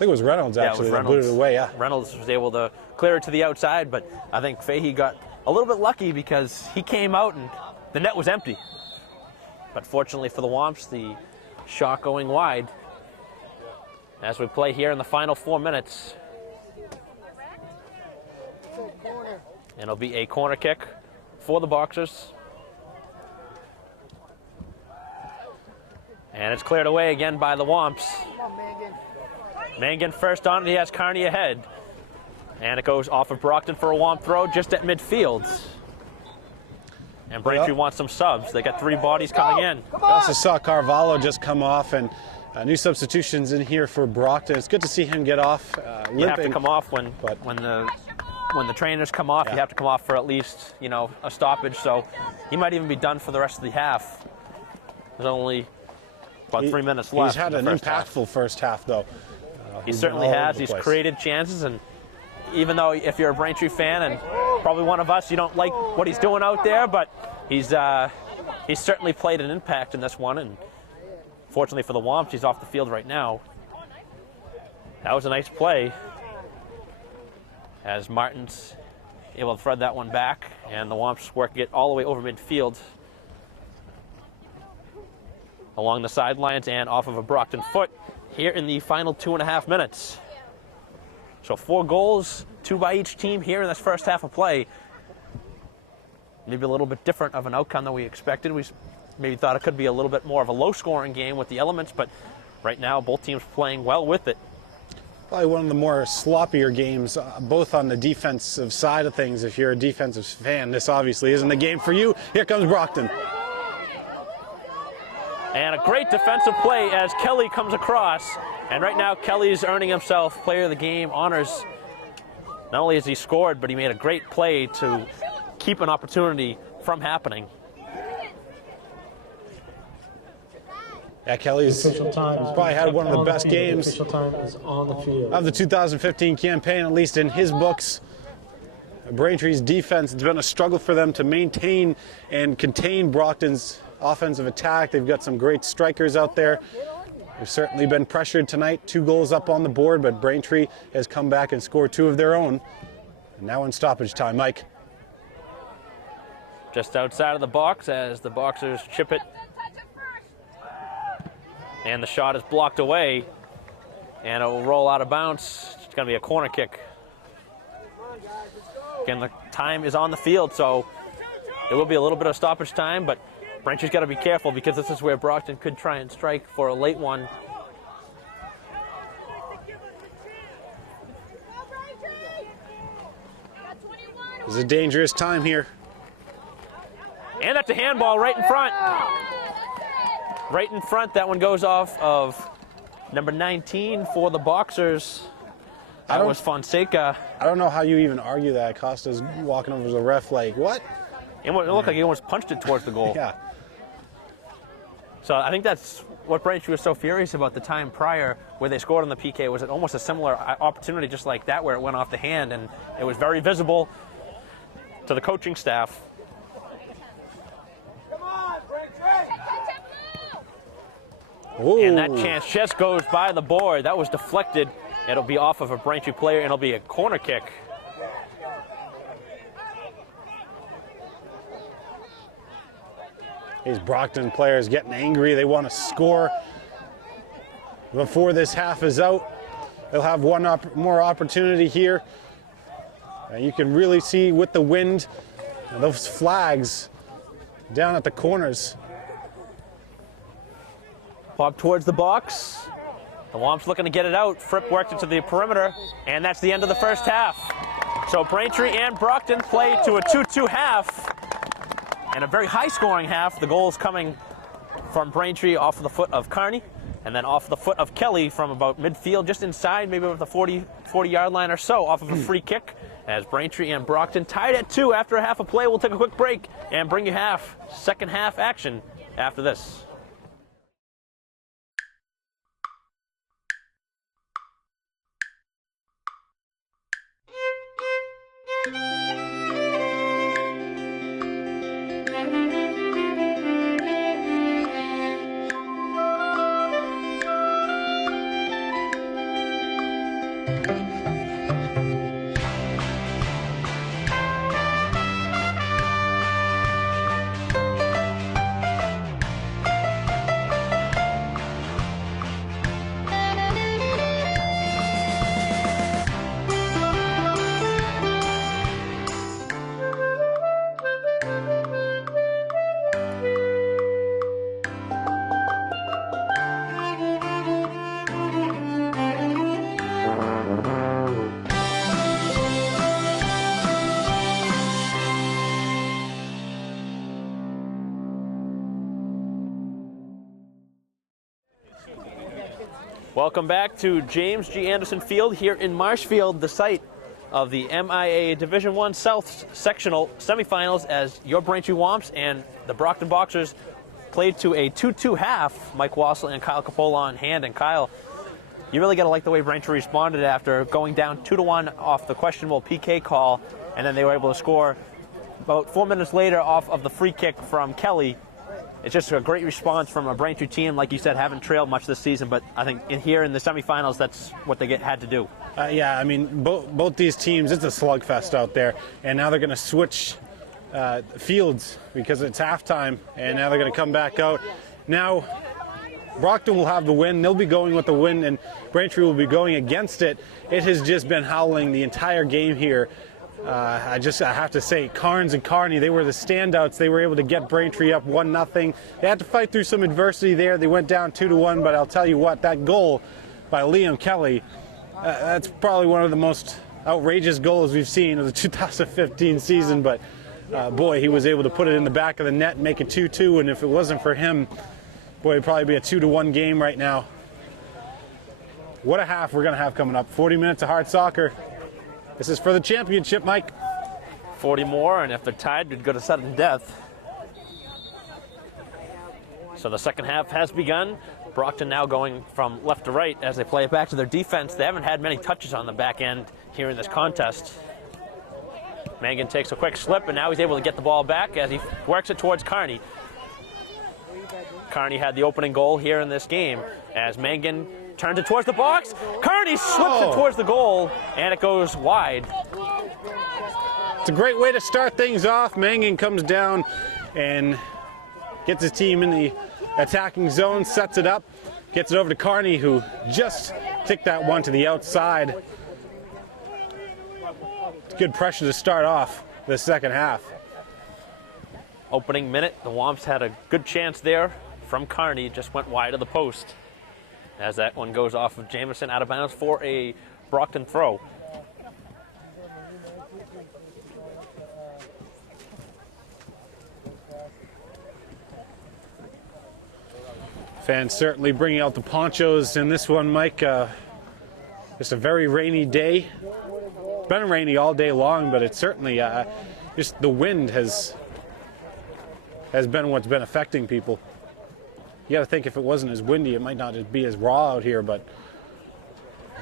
think it was Reynolds actually that booted it away. Yeah. Reynolds was able to clear it to the outside, but I think Fahey got a little bit lucky because he came out and the net was empty. But fortunately for the Womps, the shot going wide as we play here in the final 4 minutes. And it'll be a corner kick for the Boxers. And it's cleared away again by the Womps. Mangan first on it, he has Carney ahead. And it goes off of Brockton for a Womp throw just at midfield. And Braintree wants some subs. They got 3 bodies coming in. We also saw Carvalho just come off, and new substitutions in here for Brockton. It's good to see him get off. You have to come off when the trainers come off. You have to come off for at least, you know, a stoppage. So he might even be done for the rest of the half. There's only about 3 minutes left. He's had an impactful first half, though. He certainly has. He's created chances, and even though if you're a Braintree fan and probably one of us, you don't like what he's doing out there, but he's certainly played an impact in this one, and fortunately for the Womps, he's off the field right now. That was a nice play as Martin's able to thread that one back, and the Womps working it all the way over midfield along the sidelines and off of a Brockton foot here in the final 2.5 minutes. So 4 goals, 2 by each team here in this first half of play. Maybe a little bit different of an outcome than we expected. We maybe thought it could be a little bit more of a low-scoring game with the elements, but right now both teams playing well with it. Probably one of the more sloppier games, both on the defensive side of things. If you're a defensive fan, this obviously isn't the game for you. Here comes Brockton. And a great defensive play as Kelly comes across. And right now, Kelly's earning himself player of the game honors. Not only has he scored, but he made a great play to keep an opportunity from happening. Yeah, Kelly's probably had one of the best games of the 2015 campaign, at least in his books. Braintree's defense, it's been a struggle for them to maintain and contain Brockton's offensive attack. They've got some great strikers out there. They've certainly been pressured tonight. 2 goals up on the board, but Braintree has come back and scored 2 of their own. And now in stoppage time, Mike. Just outside of the box as the Boxers chip it. And the shot is blocked away. And it will roll out of bounds. It's going to be a corner kick. Again, the time is on the field, so it will be a little bit of stoppage time, but Braintree's got to be careful because this is where Brockton could try and strike for a late one. This is a dangerous time here. And that's a handball right in front. Right in front. That one goes off of number 19 for the Boxers. That was Fonseca. I don't know how you even argue that. Costa's walking over to the ref like, what? It looked like he almost punched it towards the goal. Yeah. So I think that's what Braintree was so furious about the time prior where they scored on the PK. Was almost a similar opportunity just like that where it went off the hand, and it was very visible to the coaching staff. Come on, Braintree! Ooh. And that chance just goes by the board. That was deflected. It'll be off of a Braintree player, and it'll be a corner kick. These Brockton players getting angry. They want to score before this half is out. They'll have one more opportunity here. And you can really see with the wind, those flags down at the corners. Bob towards the box. The Womps looking to get it out. Fripp worked it to the perimeter, and that's the end of the first half. So Braintree and Brockton play to a 2-2 half, and a very high-scoring half. The goals coming from Braintree off of the foot of Carney, and then off the foot of Kelly from about midfield, just inside, maybe over the 40-yard line or so, off of a free kick, as Braintree and Brockton tied at 2 after a half of play. We'll take a quick break and bring you second half action after this. Welcome back to James G. Anderson Field here in Marshfield, the site of the MIA Division I South Sectional Semifinals, as your Braintree Womps and the Brockton Boxers played to a 2-2 half. Mike Wassel and Kyle Capola on hand. And Kyle, you really got to like the way Braintree responded after going down 2-1 off the questionable PK call, and then they were able to score about 4 minutes later off of the free kick from Kelly. It's just a great response from a Braintree team, like you said, haven't trailed much this season, but I think here in the semifinals, that's what they had to do. Yeah, I mean, both these teams, it's a slugfest out there, and now they're going to switch fields because it's halftime, and now they're going to come back out. Now, Brockton will have the win. They'll be going with the win, and Braintree will be going against it. It has just been howling the entire game here. I have to say, Carnes and Carney, they were the standouts. They were able to get Braintree up 1-0. They had to fight through some adversity there. They went down 2-1, but I'll tell you what, that goal by Liam Kelly, that's probably one of the most outrageous goals we've seen of the 2015 season, but boy, he was able to put it in the back of the net and make it 2-2, and if it wasn't for him, boy, it'd probably be a 2-1 game right now. What a half we're going to have coming up. 40 minutes of hard soccer. This is for the championship, Mike. 40 more, and if they're tied, we'd go to sudden death. So the second half has begun. Brockton now going from left to right as they play it back to their defense. They haven't had many touches on the back end here in this contest. Mangan takes a quick slip, and now he's able to get the ball back as he works it towards Carney. Carney had the opening goal here in this game as Mangan turns it towards the box. Carney slips it towards the goal, and it goes wide. It's a great way to start things off. Mangan comes down and gets his team in the attacking zone, sets it up, gets it over to Carney, who just kicked that one to the outside. It's good pressure to start off the second half. Opening minute, the Womps had a good chance there from Carney, just went wide of the post, as that one goes off of Jamison out of bounds for a Brockton throw. Fans certainly bringing out the ponchos in this one, Mike. Just a very rainy day. Been rainy all day long, but it's certainly just the wind has been what's been affecting people. You got to think if it wasn't as windy, it might not be as raw out here, but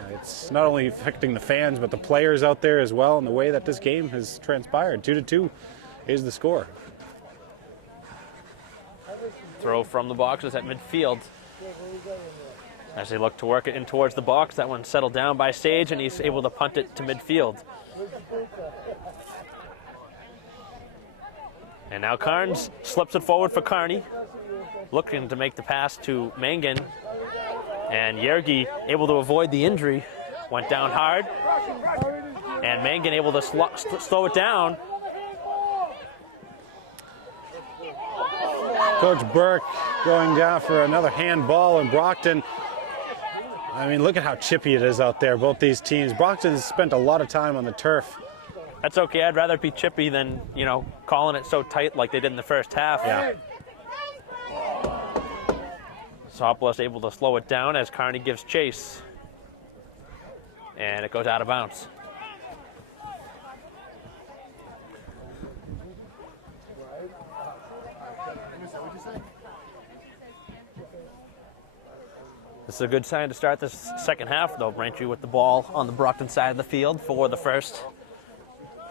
it's not only affecting the fans, but the players out there as well, and the way that this game has transpired. 2-2 is the score. Throw from the boxes at midfield. As they look to work it in towards the box, that one settled down by Sage, and he's able to punt it to midfield. And now Carnes slips it forward for Carney, looking to make the pass to Mangan. And Yergi able to avoid the injury, went down hard. And Mangan able to slow it down. Coach Burke going down for another handball in Brockton. I mean, look at how chippy it is out there, both these teams. Brockton's spent a lot of time on the turf. That's okay. I'd rather be chippy than, you know, calling it so tight like they did in the first half. Yeah. Sopolis able to slow it down as Carney gives chase. And it goes out of bounds. This is a good sign to start this second half, though. Braintree with the ball on the Brockton side of the field for the first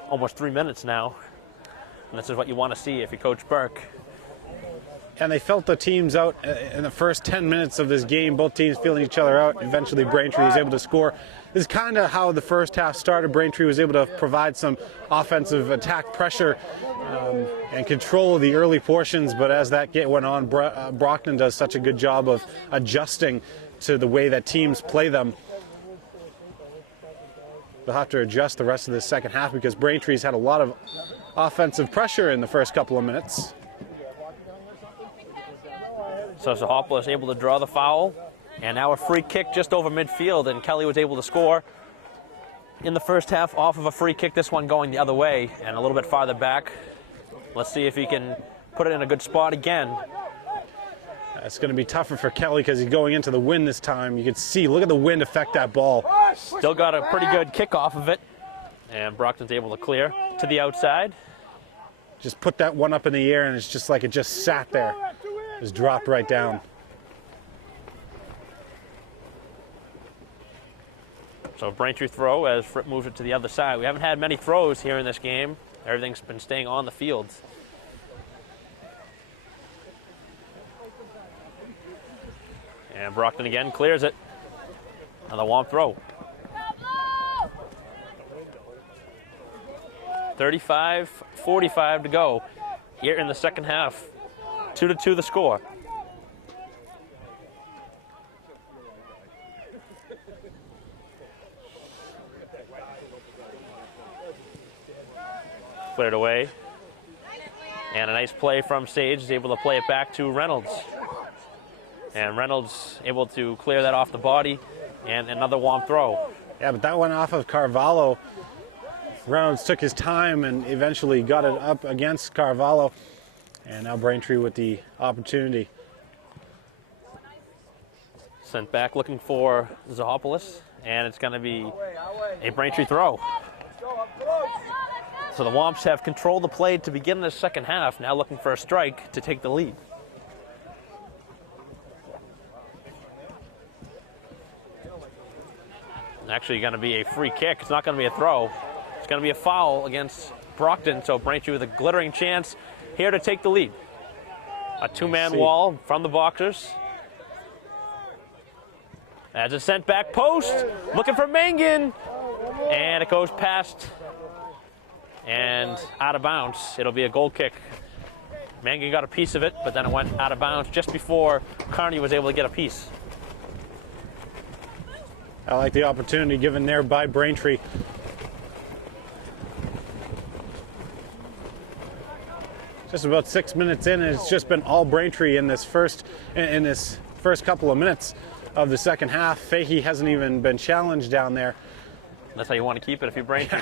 almost 3 minutes now. And this is what you want to see if you coach Burke. And they felt the teams out in the first 10 minutes of this game, both teams feeling each other out. Eventually, Braintree was able to score. This is kind of how the first half started. Braintree was able to provide some offensive attack pressure and control the early portions, but as that went on, Brockton does such a good job of adjusting to the way that teams play them. They'll have to adjust the rest of the second half because Braintree's had a lot of offensive pressure in the first couple of minutes. So Zahopolis able to draw the foul, and now a free kick just over midfield, and Kelly was able to score in the first half off of a free kick, this one going the other way and a little bit farther back. Let's see if he can put it in a good spot again. It's going to be tougher for Kelly because he's going into the wind this time. You can see, look at the wind affect that ball. Still got a pretty good kick off of it, and Brockton's able to clear to the outside. Just put that one up in the air, and it's just like it just sat there. Just dropped right down. So Braintree throw as Fripp moves it to the other side. We haven't had many throws here in this game. Everything's been staying on the field. And Brockton again clears it. Another Womp throw. 35-45 to go here in the second half. 2-2 the score. Cleared away. And a nice play from Sage is able to play it back to Reynolds. And Reynolds able to clear that off the body, and another Womp throw. Yeah, but that went off of Carvalho. Reynolds took his time and eventually got it up against Carvalho. And now Braintree with the opportunity. Sent back looking for Zahopolis, and it's going to be a Braintree throw. So the Womps have controlled the play to begin the second half, now looking for a strike to take the lead. Actually going to be a free kick. It's not going to be a throw. It's going to be a foul against Brockton, so Braintree with a glittering chance here to take the lead. A two-man wall from the boxers. As it's sent back post, looking for Mangan, and it goes past and out of bounds. It'll be a goal kick. Mangan got a piece of it, but then it went out of bounds just before Carney was able to get a piece. I like the opportunity given there by Braintree. Just about 6 minutes in, and it's just been all Braintree in this first couple of minutes of the second half. Fahey hasn't even been challenged down there. That's how you want to keep it if you're Braintree.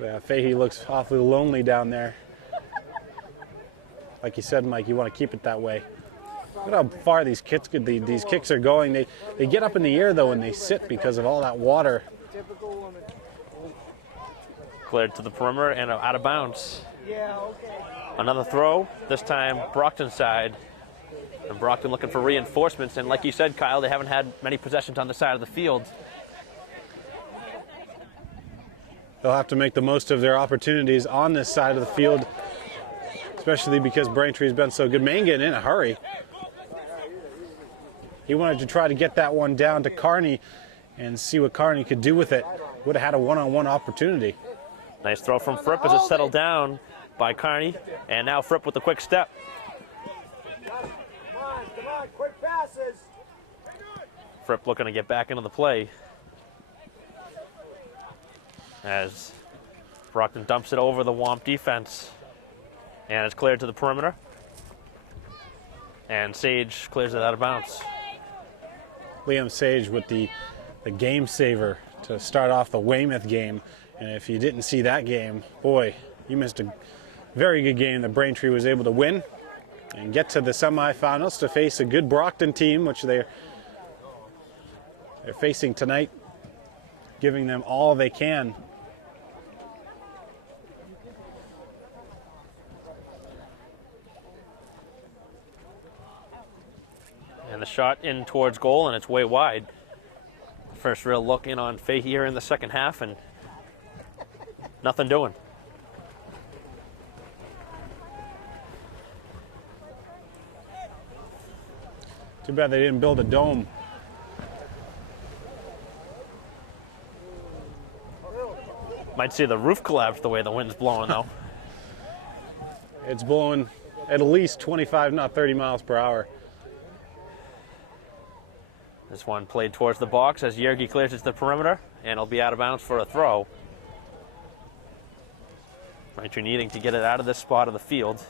Yeah, Fahey looks awfully lonely down there. like you said, Mike, you want to keep it that way. Look how far these kicks are going. They get up in the air, though, and they sit because of all that water. Cleared to the perimeter and out of bounds. Another throw, this time Brockton side. And Brockton looking for reinforcements. And like you said, Kyle, they haven't had many possessions on the side of the field. They'll have to make the most of their opportunities on this side of the field, especially because Braintree has been so good. Mangan in a hurry. He wanted to try to get that one down to Carney and see what Carney could do with it. Would have had a one-on-one opportunity. Nice throw from Fripp as it's settled down by Carney. And now Fripp with the quick step. Come on, quick passes. Fripp looking to get back into the play. As Brockton dumps it over the Womp defense. And it's cleared to the perimeter. And Sage clears it out of bounds. Liam Sage with the game saver to start off the Weymouth game. And if you didn't see that game, boy, you missed a very good game that Braintree was able to win and get to the semifinals to face a good Brockton team, which they're facing tonight, giving them all they can. And the shot in towards goal, and it's way wide. First real look in on Fahey here in the second half, and nothing doing. Too bad they didn't build a dome. Might see the roof collapse the way the wind's blowing, though. It's blowing at least 25, not 30 miles per hour. This one played towards the box as Yergi clears it to the perimeter, and it'll be out of bounds for a throw. Braintree needing to get it out of this spot of the field.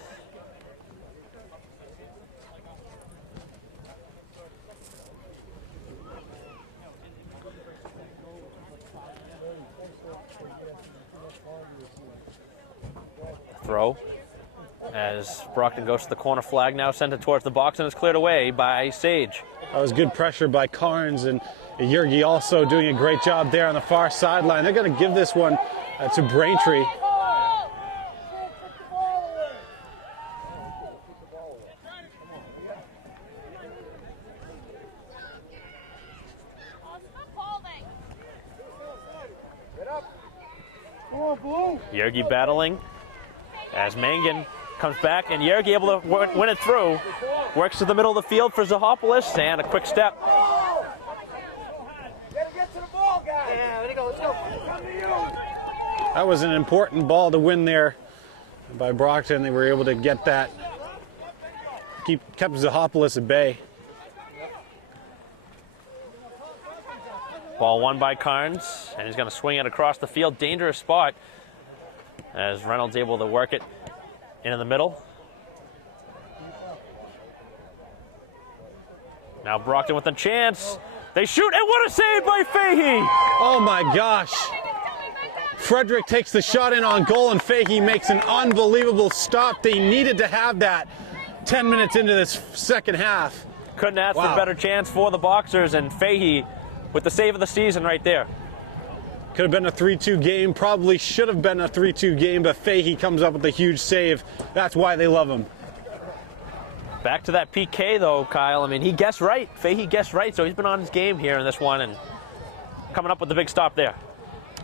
Throw as Brockton goes to the corner flag now, sent it towards the box, and it's cleared away by Sage. That was good pressure by Carnes, and Yergi also doing a great job there on the far sideline. They're going to give this one to Braintree. Yergi battling as Mangan comes back, and Yergi able to win it through. Works to the middle of the field for Zahopoulos, and a quick step. That was an important ball to win there by Brockton. They were able to get that, kept Zahopoulos at bay. Ball won by Carnes, and he's going to swing it across the field. Dangerous spot as Reynolds able to work it into the middle. Now Brockton with a chance. They shoot, and what a save by Fahey! Oh my gosh. Frederick takes the shot in on goal, and Fahey makes an unbelievable stop. They needed to have that 10 minutes into this second half. Couldn't ask for a better chance for the Boxers, and Fahey with the save of the season right there. Could have been a 3-2 game, probably should have been a 3-2 game, but Fahey comes up with a huge save. That's why they love him. Back to that PK though, Kyle. I mean, he guessed right. Fahey guessed right, so he's been on his game here in this one and coming up with the big stop there.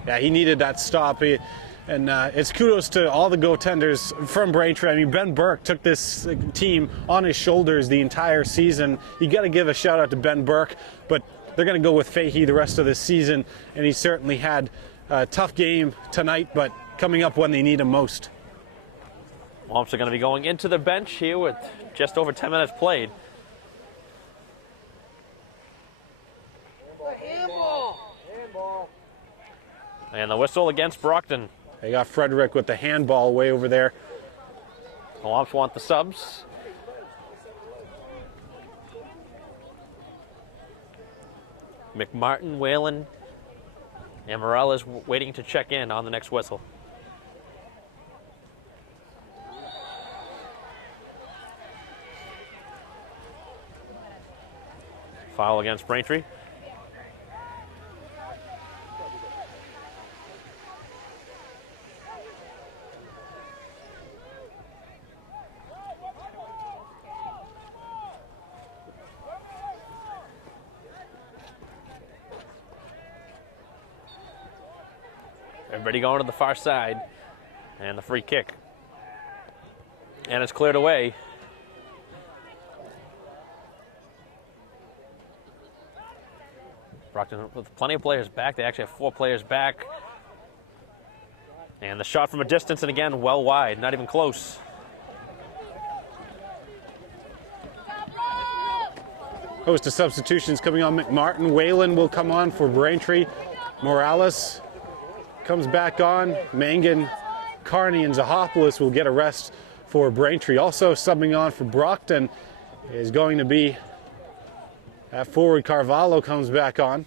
Yeah, he needed that stop. And it's kudos to all the goaltenders from Braintree. I mean, Ben Burke took this team on his shoulders the entire season. You got to give a shout out to Ben Burke, but they're going to go with Fahey the rest of the season, and he certainly had a tough game tonight, but coming up when they need him most. Womps are going to be going into the bench here with just over 10 minutes played. Handball. And the whistle against Brockton. They got Frederick with the handball way over there. The Womps want the subs. McMartin, Whalen, and Morel is waiting to check in on the next whistle. Foul against Braintree. Everybody going to the far side. And the free kick. And it's cleared away. Brockton with plenty of players back. They actually have 4 players back. And the shot from a distance, and again, well wide, not even close. Host of substitutions coming on. McMartin. Whalen will come on for Braintree. Morales comes back on. Mangan, Carney, and Zahopoulos will get a rest for Braintree. Also subbing on for Brockton is going to be at forward. Carvalho comes back on.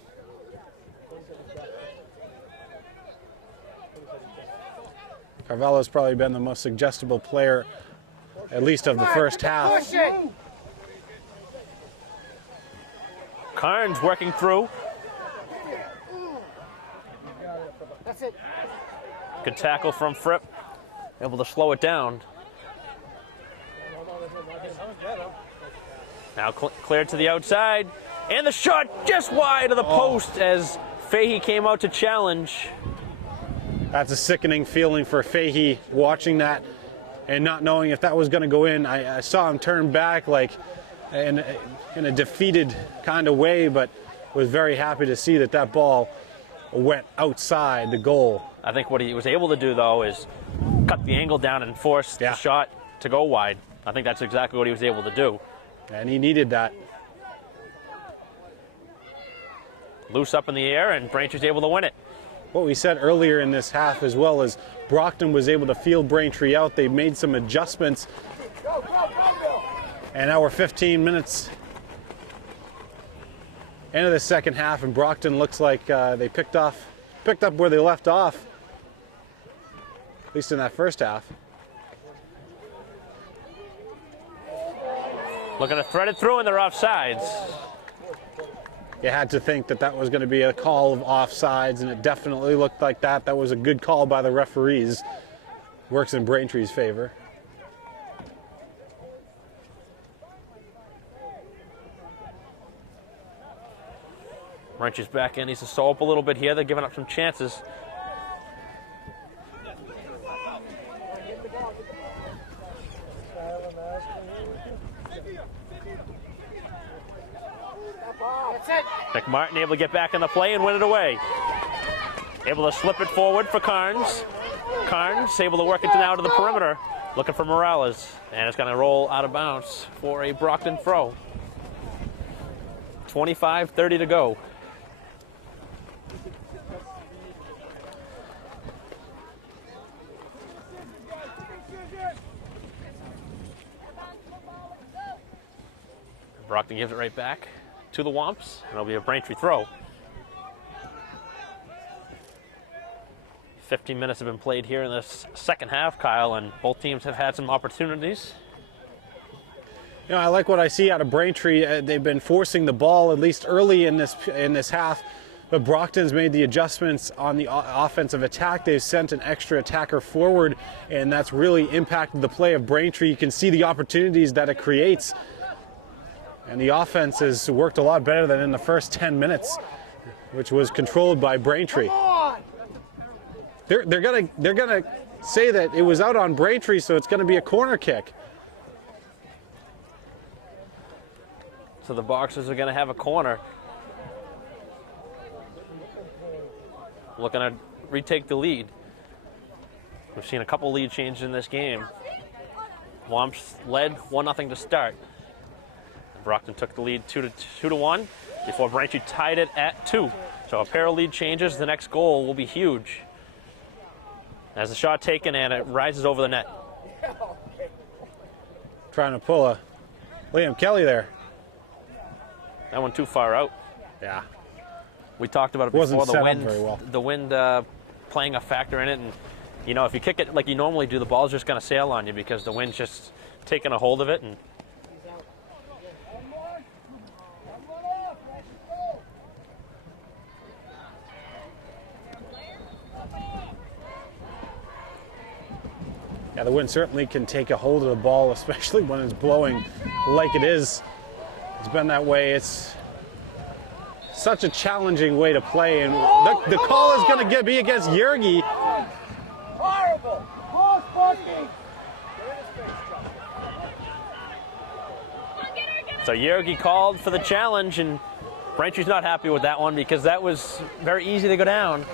Carvalho's probably been the most suggestible player, at least of the first half. Carnes working through. That's it. Good tackle from Fripp. Able to slow it down. Now cleared to the outside. And the shot just wide of the post as Fahey came out to challenge. That's a sickening feeling for Fahey watching that and not knowing if that was going to go in. I saw him turn back like in a defeated kind of way, but was very happy to see that that ball went outside the goal. I think what he was able to do, though, is cut the angle down and force the shot to go wide. I think that's exactly what he was able to do. And he needed that. Loose up in the air, and Braintree's able to win it. What we said earlier in this half as well is Brockton was able to feel Braintree out. They made some adjustments. And now we're 15 minutes into the second half, and Brockton looks like they picked up where they left off, at least in that first half. Looking to thread it through, and they're offsides. You had to think that that was going to be a call of offsides, and it definitely looked like that. That was a good call by the referees. Works in Braintree's favor. Braintree's back in. Needs to sew up a little bit here. They're giving up some chances. McMartin able to get back in the play and win it away. Able to slip it forward for Carnes. Carnes able to work it now to the perimeter. Looking for Morales. And it's going to roll out of bounds for a Brockton throw. 25-30 to go. Brockton gives it right back to the Womps. It'll be a Braintree throw. 15 minutes have been played here in this second half, Kyle, and both teams have had some opportunities. You know, I like what I see out of Braintree. They've been forcing the ball at least early in this half, but Brockton's made the adjustments on the offensive attack. They've sent an extra attacker forward, and that's really impacted the play of Braintree. You can see the opportunities that it creates. And the offense has worked a lot better than in the first 10 minutes, which was controlled by Braintree. They're gonna say that it was out on Braintree, so it's gonna be a corner kick. So the Boxers are gonna have a corner. Looking to retake the lead. We've seen a couple lead changes in this game. Womps led 1-0 to start. Brockton took the lead 2-1 before Braintree tied it at 2. So a pair of lead changes. The next goal will be huge. As the shot taken and it rises over the net. Trying to pull a Liam Kelly there. That one too far out. Yeah. We talked about it Wasn't before. set up very well. The wind playing a factor in it, and you know if you kick it like you normally do, the ball's just going to sail on you because the wind's just taking a hold of it. And Yeah, the wind certainly can take a hold of the ball, especially when it's blowing like it is. It's been that way. It's such a challenging way to play, and the call is going to be against Yergi. Horrible! Close parking! So Yergi called for the challenge, and Braintree's not happy with that one because that was very easy to go down.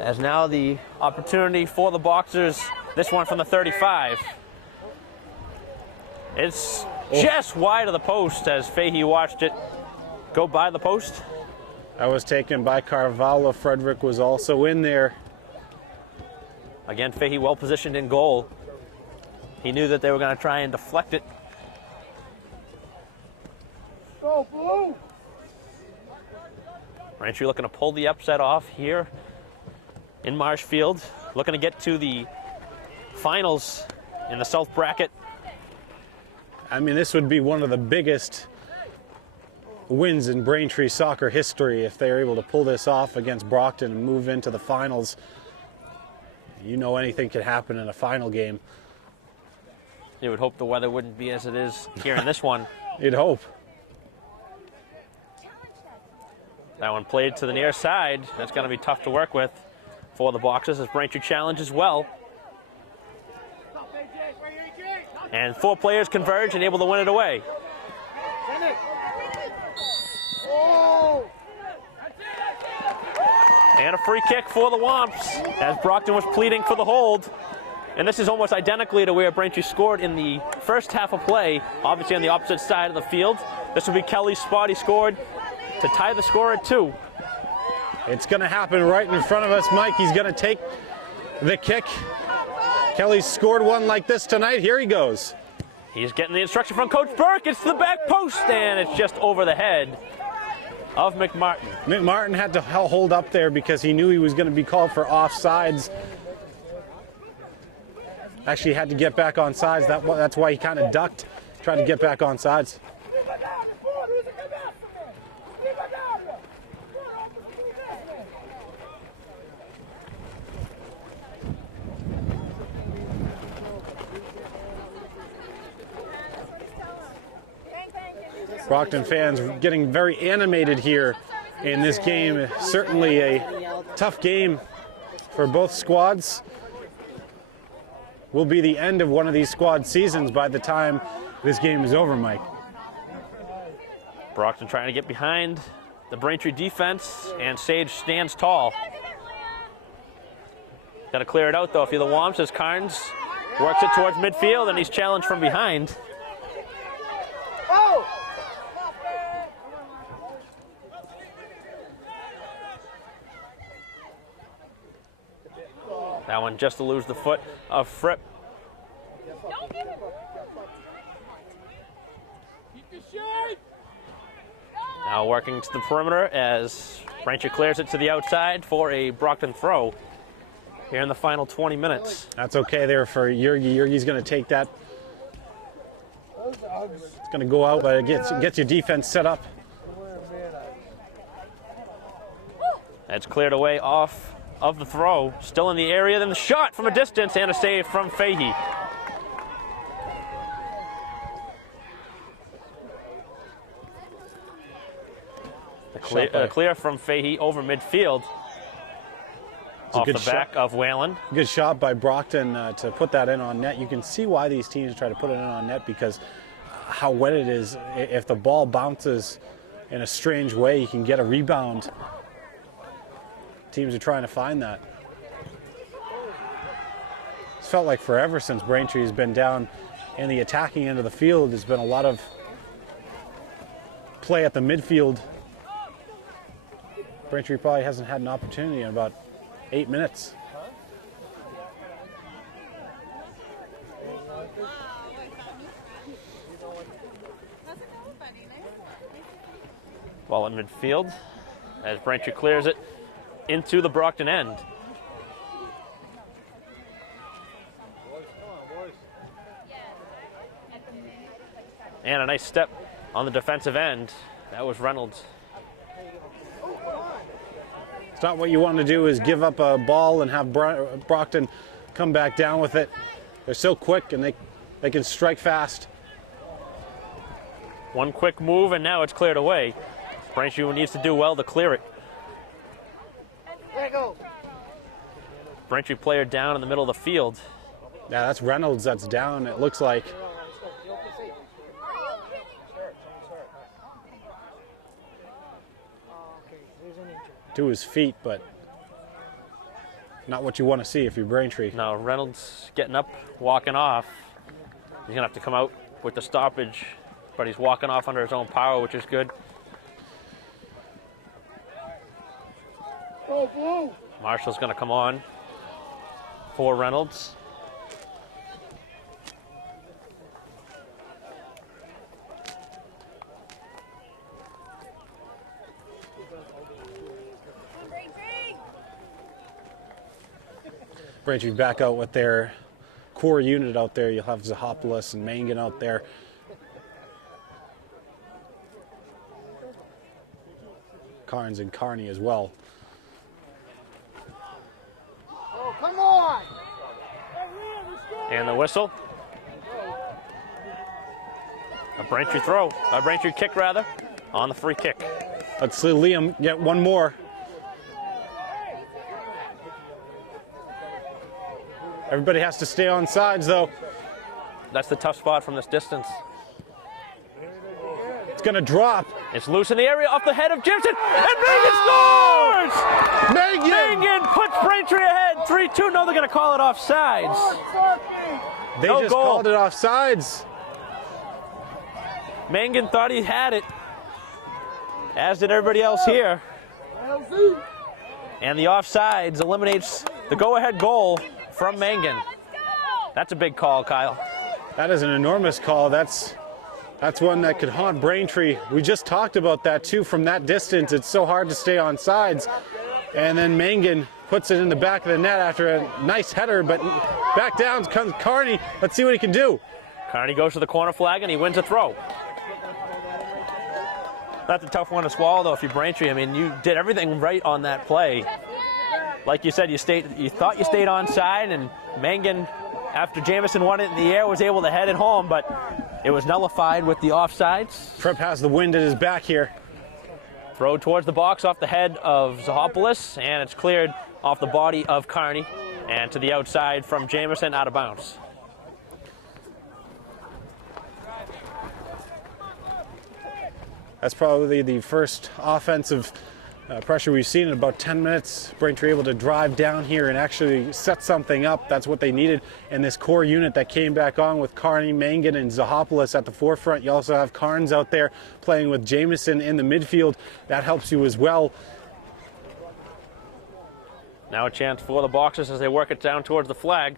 As now the opportunity for the Boxers, this one from the 35. It's just wide of the post as Fahey watched it go by the post. That was taken by Carvalho. Frederick was also in there. Again, Fahey well positioned in goal. He knew that they were going to try and deflect it. Go, Blue! Braintree looking to pull the upset off here in Marshfield. Looking to get to the finals in the South bracket. I mean, this would be one of the biggest wins in Braintree soccer history if they're able to pull this off against Brockton and move into the finals. You know, anything could happen in a final game. You would hope the weather wouldn't be as it is here in this one. You'd hope. That one played to the near side. That's going to be tough to work with for the Boxers as Braintree challenges well. And 4 players converge and able to win it away. And a free kick for the Womps as Brockton was pleading for the hold. And this is almost identically to where Braintree scored in the first half of play, obviously on the opposite side of the field. This will be Kelly's spot. He scored to tie the score at 2. It's going to happen right in front of us, Mike. He's going to take the kick. Kelly's scored one like this tonight. Here he goes. He's getting the instruction from Coach Burke. It's to the back post, and it's just over the head of McMartin. McMartin had to hold up there because he knew he was going to be called for offsides. Actually, he had to get back on sides. That's why he kind of ducked, trying to get back on sides. Brockton fans getting very animated here in this game. Certainly a tough game for both squads. Will be the end of one of these squad seasons by the time this game is over, Mike. Brockton trying to get behind the Braintree defense, and Sage stands tall. Got to clear it out though if you're the Womps as Carnes works it towards midfield, and he's challenged from behind. Oh! That one just to lose the foot of Fripp. Now working to the perimeter as Braintree clears it to the outside for a Brockton throw here in the final 20 minutes. That's okay there for Yergi. Yergi's going to take that. It's going to go out, but it gets your defense set up. That's cleared away off of the throw. Still in the area, then the shot from a distance and a save from Fahey. A clear from Fahey over midfield. Off the back of Whalen. Good shot by Brockton to put that in on net. You can see why these teams try to put it in on net, because how wet it is. If the ball bounces in a strange way, you can get a rebound. Teams are trying to find that. It's felt like forever since Braintree has been down in the attacking end of the field. There's been a lot of play at the midfield. Braintree probably hasn't had an opportunity in about 8 minutes. Ball in midfield as Braintree clears it into the Brockton end. And a nice step on the defensive end. That was Reynolds. It's not what you want to do, is give up a ball and have Brockton come back down with it. They're so quick and they can strike fast. One quick move and now it's cleared away. Braintree needs to do well to clear it. There you go. Braintree player down in the middle of the field. Yeah, that's Reynolds that's down, it looks like. To his feet, but not what you want to see if you're Braintree. Now Reynolds getting up, walking off. He's gonna have to come out with the stoppage, but he's walking off under his own power, which is good. Marshall's gonna come on for Reynolds. Braintree back out with their core unit out there. You'll have Zahopoulos and Mangan out there. Carnes and Carney as well. Oh, come on! And the whistle. A Braintree throw, a Braintree kick rather, on the free kick. Let's see Liam get one more. Everybody has to stay on sides though. That's the tough spot from this distance. It's gonna drop. It's loose in the area off the head of Jimson, and Mangan scores! Mangan puts Braintree ahead, 3-2. No, they're gonna call it offsides. They No just goal. called it offsides. Mangan thought he had it, as did everybody else here. And the offsides eliminates the go-ahead goal from Mangan. That's a big call, Kyle. That is an enormous call. That's one that could haunt Braintree. We just talked about that too. From that distance, it's so hard to stay on sides. And then Mangan puts it in the back of the net after a nice header, but back down comes Carney. Let's see what he can do. Carney goes to the corner flag and he wins a throw. That's a tough one to swallow though if you're Braintree. I mean, you did everything right on that play. Like you said, you thought you stayed on side, and Mangan, after Jamison won it in the air, was able to head it home, but it was nullified with the offsides. Tripp has the wind at his back here. Throw towards the box off the head of Zahopoulos, and it's cleared off the body of Carney and to the outside from Jamison, out of bounds. That's probably the first offensive pressure we've seen in about 10 minutes. Braintree able to drive down here and actually set something up. That's what they needed. And this core unit that came back on with Carney, Mangan, and Zahopoulos at the forefront. You also have Carnes out there playing with Jamison in the midfield. That helps you as well. Now a chance for the Boxers as they work it down towards the flag.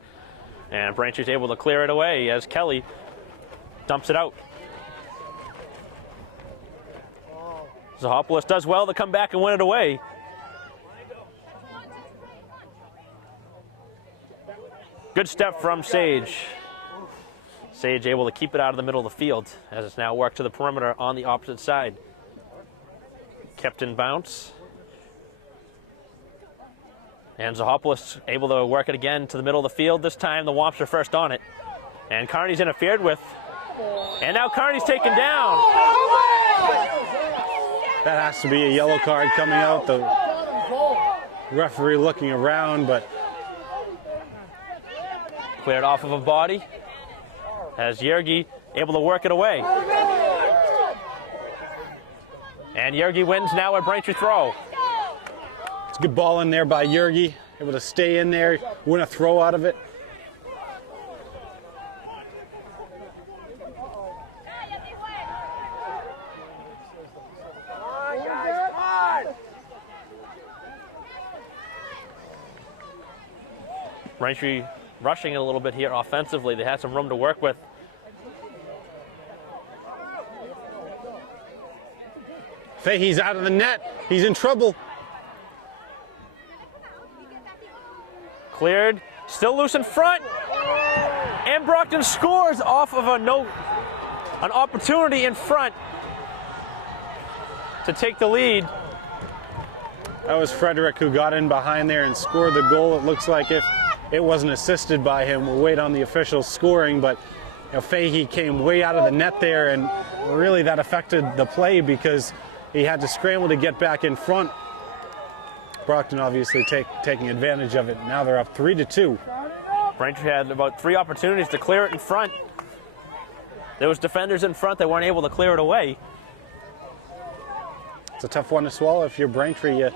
And Braintree's able to clear it away as Kelly dumps it out. Zahopoulos does well to come back and win it away. Good step from Sage. Sage able to keep it out of the middle of the field as it's now worked to the perimeter on the opposite side. Kept in bounce. And Zahopoulos able to work it again to the middle of the field. This time the Womps are first on it. And Carney's interfered with. And now Carney's taken down. That has to be a yellow card coming out. The referee looking around, but Cleared off of a body as Yergi able to work it away. And Yergi wins now at Braintree throw. it's a good ball in there by Yergi. Able to stay in there, win a throw out of it. Braintree rushing it a little bit here offensively. They had some room to work with. Fahey's out of the net. He's in trouble. Cleared, still loose in front. And Brockton scores off of an opportunity in front to take the lead. That was Frederick who got in behind there and scored the goal. It looks like if it wasn't assisted by him. We'll wait on the officials scoring, but Fahey came way out of the net there, and really that affected the play because he had to scramble to get back in front. Brockton obviously taking advantage of it. Now they're up 3-2. Braintree had about 3 opportunities to clear it in front. There was defenders in front that weren't able to clear it away. It's a tough one to swallow if you're Braintree. You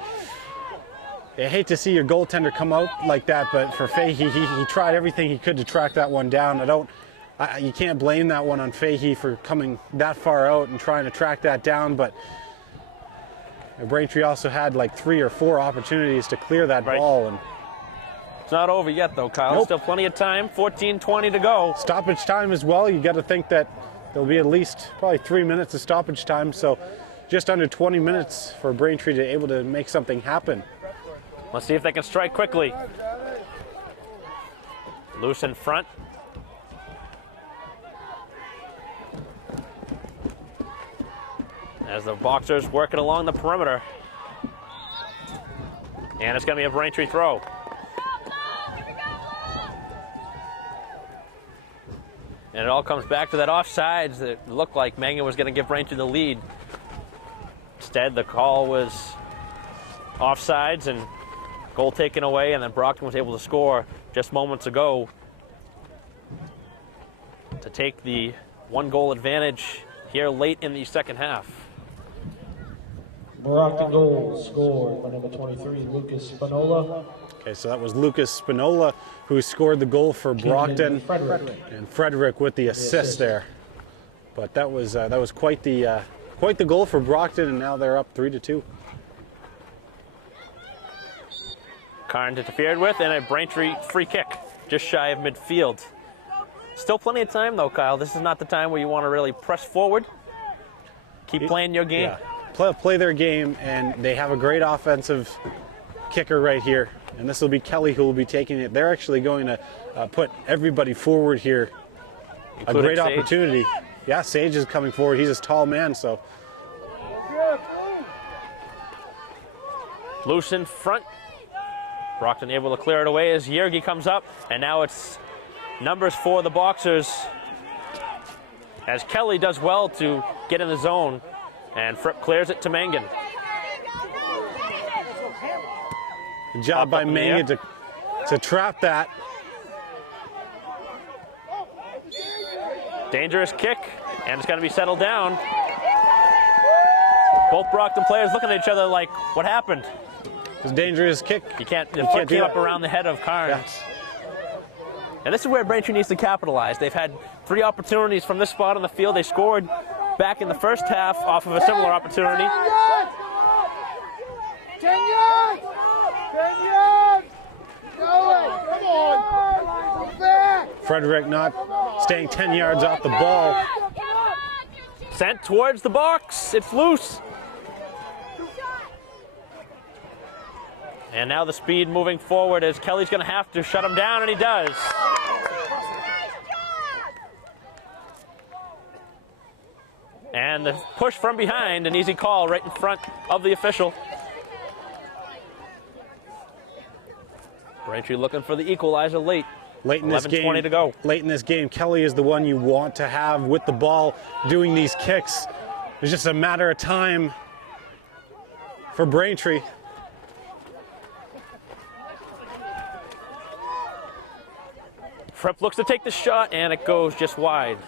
hate to see your goaltender come out like that, but for Fahey, he tried everything he could to track that one down. You can't blame that one on Fahey for coming that far out and trying to track that down, but Braintree also had like 3 or 4 opportunities to clear that ball. And it's not over yet though, Kyle. Nope. Still plenty of time, 14:20 to go. Stoppage time as well. You got to think that there'll be at least probably 3 minutes of stoppage time, so just under 20 minutes for Braintree to be able to make something happen. Let's see if they can strike quickly. Loose in front. As the Boxers working along the perimeter. And it's going to be a Braintree throw. And it all comes back to that offsides that looked like Mangan was going to give Braintree the lead. Instead, the call was offsides and goal taken away, and then Brockton was able to score just moments ago to take the 1-goal advantage here late in the second half. Brockton goal scored by number 23, Lucas Spinola. Okay, so that was Lucas Spinola who scored the goal for Brockton, and Frederick with the assist there. But that was quite the goal for Brockton, and now they're up 3-2. Carnes interfered with, and a Braintree free kick just shy of midfield. Still plenty of time though, Kyle. This is not the time where you want to really press forward. Keep playing your game. Yeah. Play their game, and they have a great offensive kicker right here. And this will be Kelly who will be taking it. They're actually going to put everybody forward here. Including a great Sage. opportunity. Yeah, Sage is coming forward. He's a tall man, so. Loose in front. Brockton able to clear it away as Yergi comes up, and now it's numbers for the Boxers as Kelly does well to get in the zone, and Fripp clears it to Mangan. Good job by Mangan to trap that. Dangerous kick, and it's going to be settled down. Both Brockton players looking at each other like, what happened? It's a dangerous kick. The foot came up around the head of Carnes. Yes. And this is where Braintree needs to capitalize. They've had 3 opportunities from this spot on the field. They scored back in the first half off of a similar opportunity. 10 yards! 10 yards! Go it! Come on! Go back! Frederick not staying 10 yards off the ball. Sent towards the box. It's loose. And now the speed moving forward as Kelly's going to have to shut him down, and he does. And the push from behind, an easy call right in front of the official. Braintree looking for the equalizer late. Late in this game, 11:20 to go. Late in this game, Kelly is the one you want to have with the ball doing these kicks. It's just a matter of time for Braintree. Fripp looks to take the shot, and it goes just wide.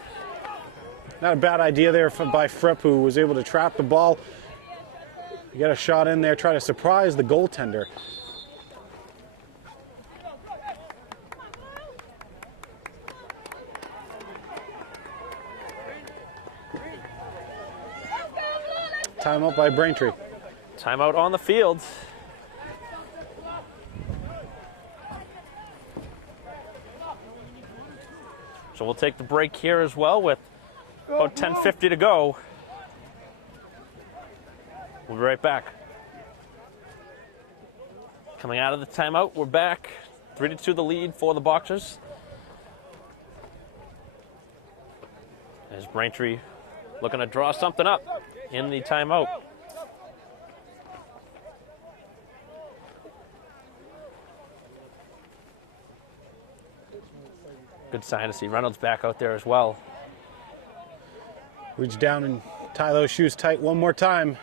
Not a bad idea there by Fripp, who was able to trap the ball. You got a shot in there, try to surprise the goaltender. Timeout by Braintree. Timeout on the field. So we'll take the break here as well with about 10:50 to go. We'll be right back. Coming out of the timeout, we're back. 3-2 the lead for the Boxers. As Braintree looking to draw something up in the timeout. Good sign to see Reynolds back out there as well. Reach down and tie those shoes tight one more time.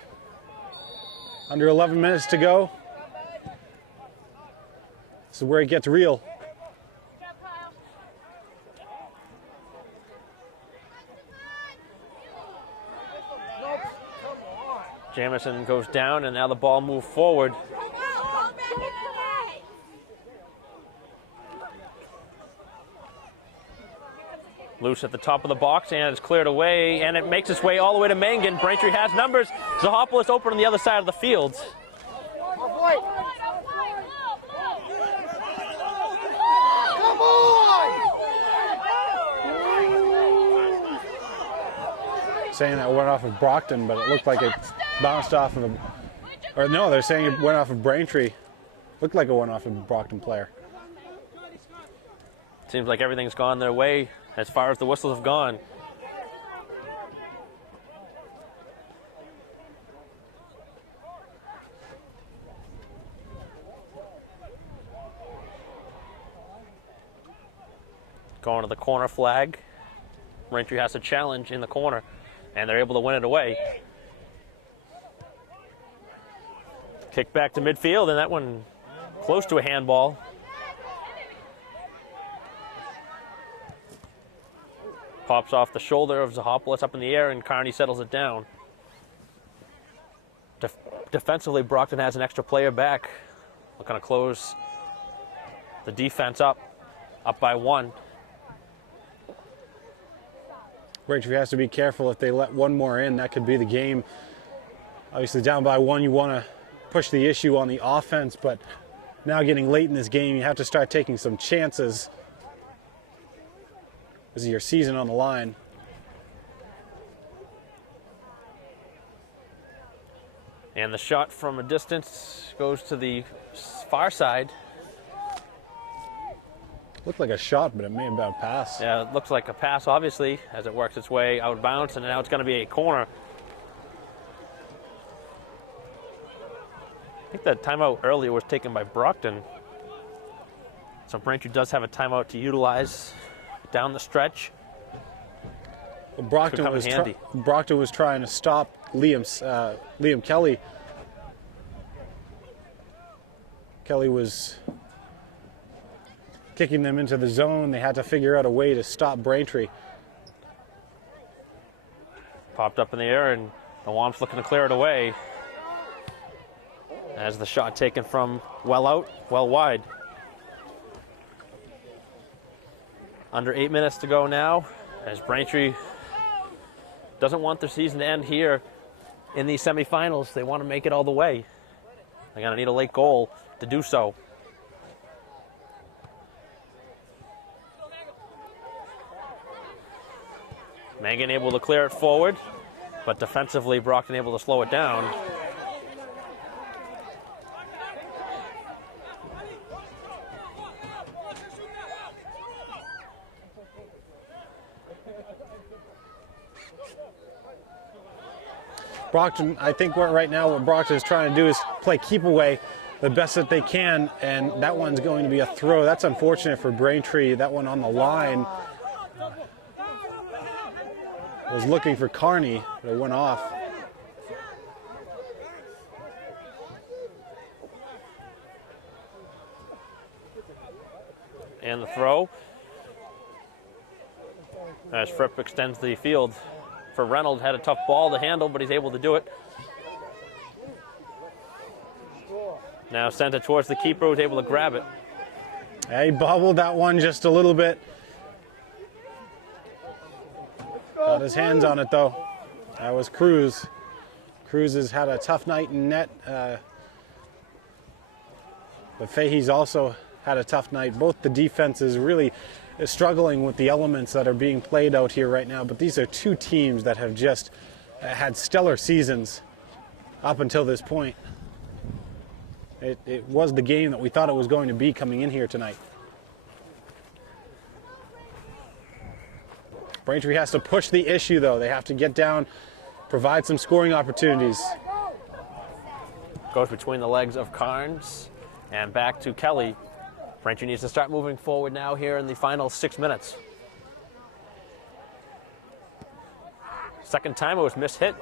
Under 11 minutes to go. This is where it gets real. Jamison goes down, and now the ball moves forward. Loose at the top of the box, and it's cleared away, and it makes its way all the way to Mangan. Braintree has numbers. Zahapolis open on the other side of the field. Come on! Saying that went off of Brockton, but it looked like it bounced off of a, or no, they're saying it went off of Braintree. Looked like it went off of a Brockton player. Seems like everything's gone their way as far as the whistles have gone. Going to the corner flag. Braintree has a challenge in the corner, and they're able to win it away. Kick back to midfield, and that one close to a handball. Pops off the shoulder of Zahapolis up in the air, and Carney settles it down. Defensively, Brockton has an extra player back. Looking to close the defense up by 1. Braintree has to be careful. If they let one more in, that could be the game. Obviously down by 1, you want to push the issue on the offense, but now getting late in this game, you have to start taking some chances. This is your season on the line. And the shot from a distance goes to the far side. Looked like a shot, but it may have been a pass. Yeah, it looks like a pass, obviously, as it works its way out of bounds, and now it's going to be a corner. I think that timeout earlier was taken by Brockton. So Braintree does have a timeout to utilize down the stretch. Well, Brockton was trying to stop Liam Kelly. Kelly was kicking them into the zone. They had to figure out a way to stop Braintree. Popped up in the air, and the Womps looking to clear it away. As the shot taken from well out, well wide. Under 8 minutes to go now, as Braintree doesn't want their season to end here in these semifinals. They want to make it all the way. They're going to need a late goal to do so. Mangan able to clear it forward, but defensively Brockton able to slow it down. Brockton, I think right now what Brockton is trying to do is play keep away the best that they can, and that one's going to be a throw. That's unfortunate for Braintree. That one on the line was looking for Carney, but it went off. And the throw as Fripp extends the field for Reynolds. Had a tough ball to handle, but he's able to do it. Now sent it towards the keeper, who's able to grab it. Yeah, he bobbled that one just a little bit. Got his hands on it though. That was Cruz. Cruz has had a tough night in net. But Fahey's also had a tough night. Both the defenses really struggling with the elements that are being played out here right now. But these are two teams that have just had stellar seasons up until this point. It was the game that we thought it was going to be coming in here tonight. Braintree has to push the issue though. They have to get down, provide some scoring opportunities. Goes between the legs of Carnes and back to Kelly. Braintree needs to start moving forward now here in the final 6 minutes. Second time it was mishit.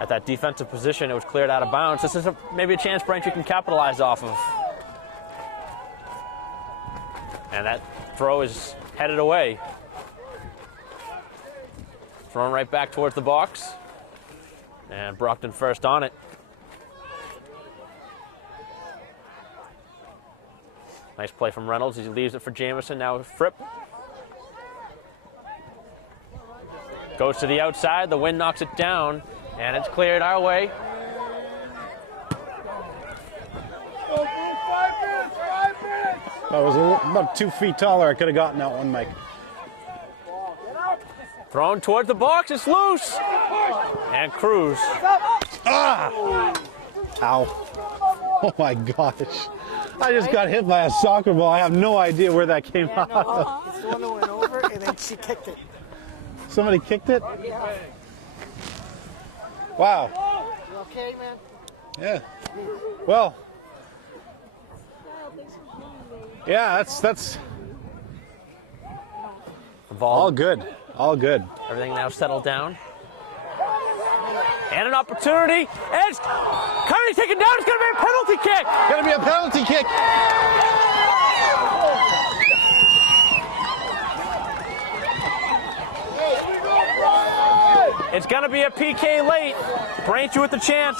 At that defensive position, it was cleared out of bounds. This is maybe a chance Braintree can capitalize off of. And that throw is headed away. Thrown right back towards the box. And Brockton first on it. Nice play from Reynolds. He leaves it for Jamison. Now Fripp. Goes to the outside. The wind knocks it down. And it's cleared our way. I was about 2 feet taller. I could have gotten that one, Mike. Thrown towards the box. It's loose. And Cruz. Ah! Ow. Oh my gosh. I just got hit by a soccer ball. I have no idea where that came out of. It's the one that went over, and then she kicked it. Somebody kicked it? Wow. You okay, man? Yeah. Well. Yeah, that's all good. All good. Everything now settled down. And an opportunity. And it's Curry taken down. It's going to be a penalty kick. Gonna be a penalty kick. It's going to be a PK late. Braintree with the chance.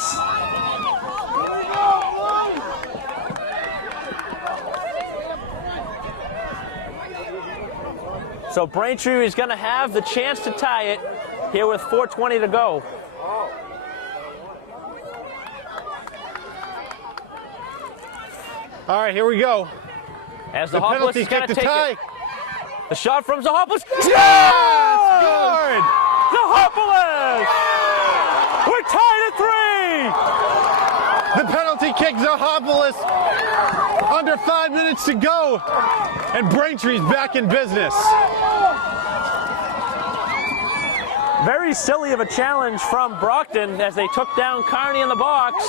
So Braintree is going to have the chance to tie it here with 4:20 to go. All right, here we go. As The Zahopoulos penalty is going kick to to take tie. it. The shot from Zahopoulos. Scored! Zahopoulos! We're tied at 3! The penalty kick, Zahopoulos. Under 5 minutes to go. And Braintree's back in business. Very silly of a challenge from Brockton as they took down Carney in the box.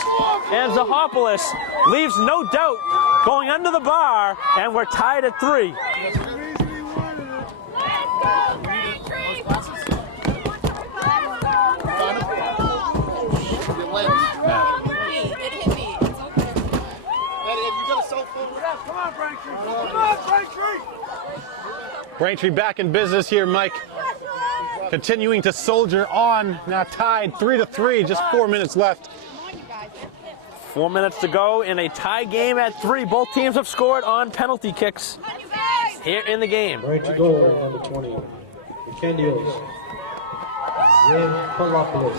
And Zahopoulos leaves no doubt going under the bar, and we're tied at 3. Braintree back in business here, Mike. Continuing to soldier on, now tied 3-3, just 4 minutes left. 4 minutes to go in a tie game at 3. Both teams have scored on penalty kicks here in the game. Braintree goal, number 20. Vikendios. Zimpalopoulos.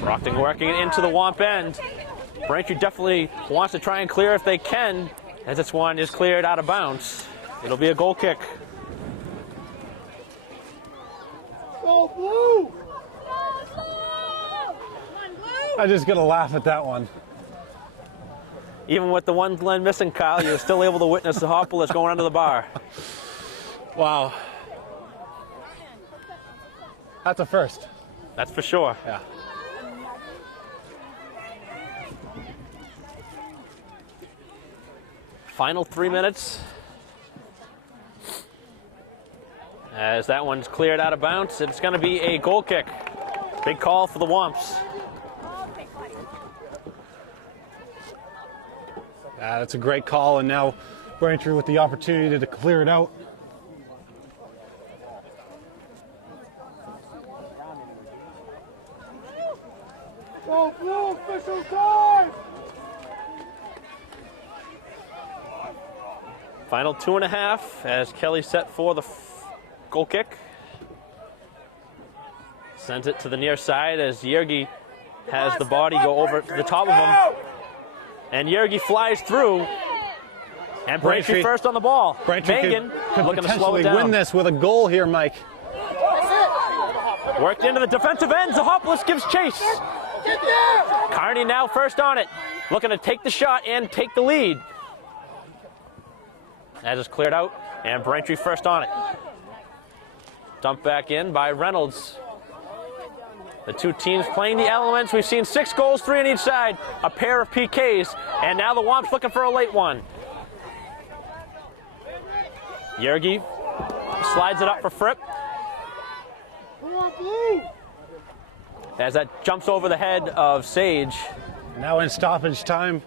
Brockton working it into the Wamp end. Braintree definitely wants to try and clear if they can, as this one is cleared out of bounds. It'll be a goal kick. Go blue! I'm just gonna laugh at that one. Even with the one line missing, Kyle, you're still able to witness the Zahopoulos going under the bar. Wow. That's a first. That's for sure. Yeah. Final 3 minutes. As that one's cleared out of bounds, it's going to be a goal kick. Big call for the Wamps. That's a great call, and now Braintree with the opportunity to clear it out. Go blue, official time! Final 2.5 as Kelly set for the goal kick. Sends it to the near side as Yergi has the body go over to the top of him. And Yergi flies through. And Braintree first on the ball. Braintree Mangan could looking to slow potentially it down. win this with a goal here, Mike. Worked into the defensive end. Zahopoulos gives chase. Carney now first on it. Looking to take the shot and take the lead. As it's cleared out. And Braintree first on it. Dumped back in by Reynolds. The two teams playing the elements. We've seen 6 goals, 3 on each side, a pair of PKs, and now the Womps looking for a late one. Yergi slides it up for Fripp. As that jumps over the head of Sage. Now in stoppage time.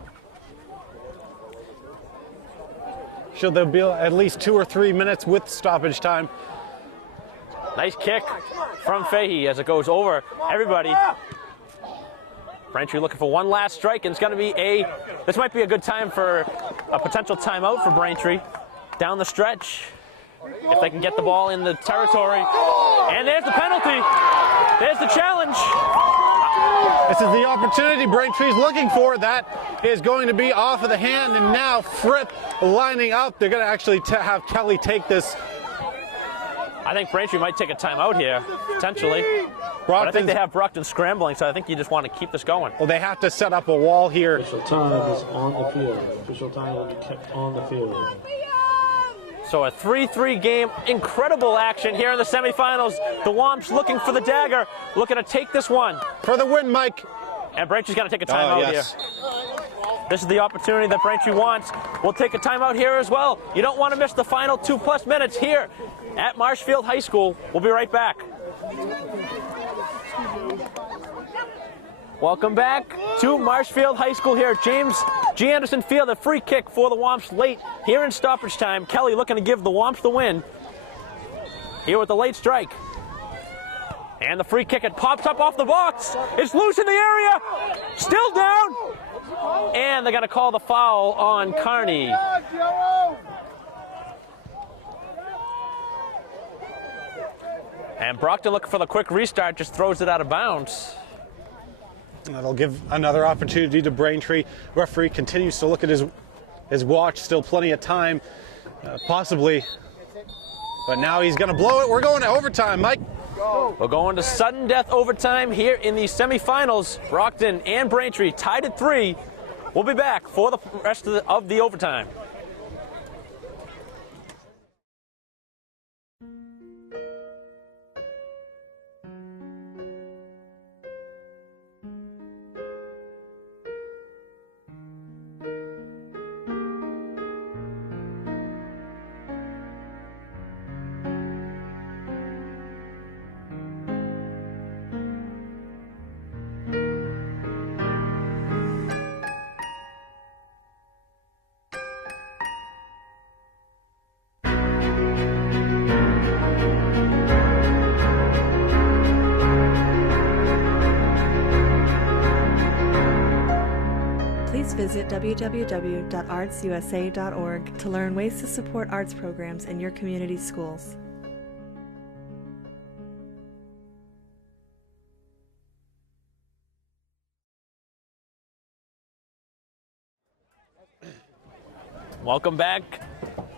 Should there be at least 2 or 3 minutes with stoppage time? Nice kick from Fahey as it goes over everybody. Braintree looking for one last strike, and it's going to be this might be a good time for a potential timeout for Braintree down the stretch. If they can get the ball in the territory. And there's the penalty. There's the challenge. This is the opportunity Braintree's looking for. That is going to be off of the hand, and now Fripp lining up. They're going to actually have Kelly take this. I think Braintree might take a timeout here, potentially. But I think they have Brockton scrambling, so I think you just want to keep this going. Well, they have to set up a wall here. Official time is on the field. Official time will be kept on the field. So a 3-3 game, incredible action here in the semifinals. The Womps looking for the dagger, looking to take this one. For the win, Mike. And Braintree's got to take a timeout here. This is the opportunity that Braintree wants. We'll take a timeout here as well. You don't want to miss the final 2+ minutes here at Marshfield High School. We'll be right back. Welcome back to Marshfield High School here at James G. Anderson Field. A free kick for the Womps late here in stoppage time. Kelly looking to give the Womps the win here with the late strike. And the free kick, it pops up off the box. It's loose in the area. Still down. And they're going to call the foul on Carney. And Brockton looking for the quick restart, just throws it out of bounds. That'll give another opportunity to Braintree. Referee continues to look at his watch. Still plenty of time, possibly. But now he's going to blow it. We're going to overtime, Mike. We're going to sudden death overtime here in the semifinals. Brockton and Braintree tied at 3. We'll be back for the rest of the overtime. Visit www.artsusa.org to learn ways to support arts programs in your community schools. Welcome back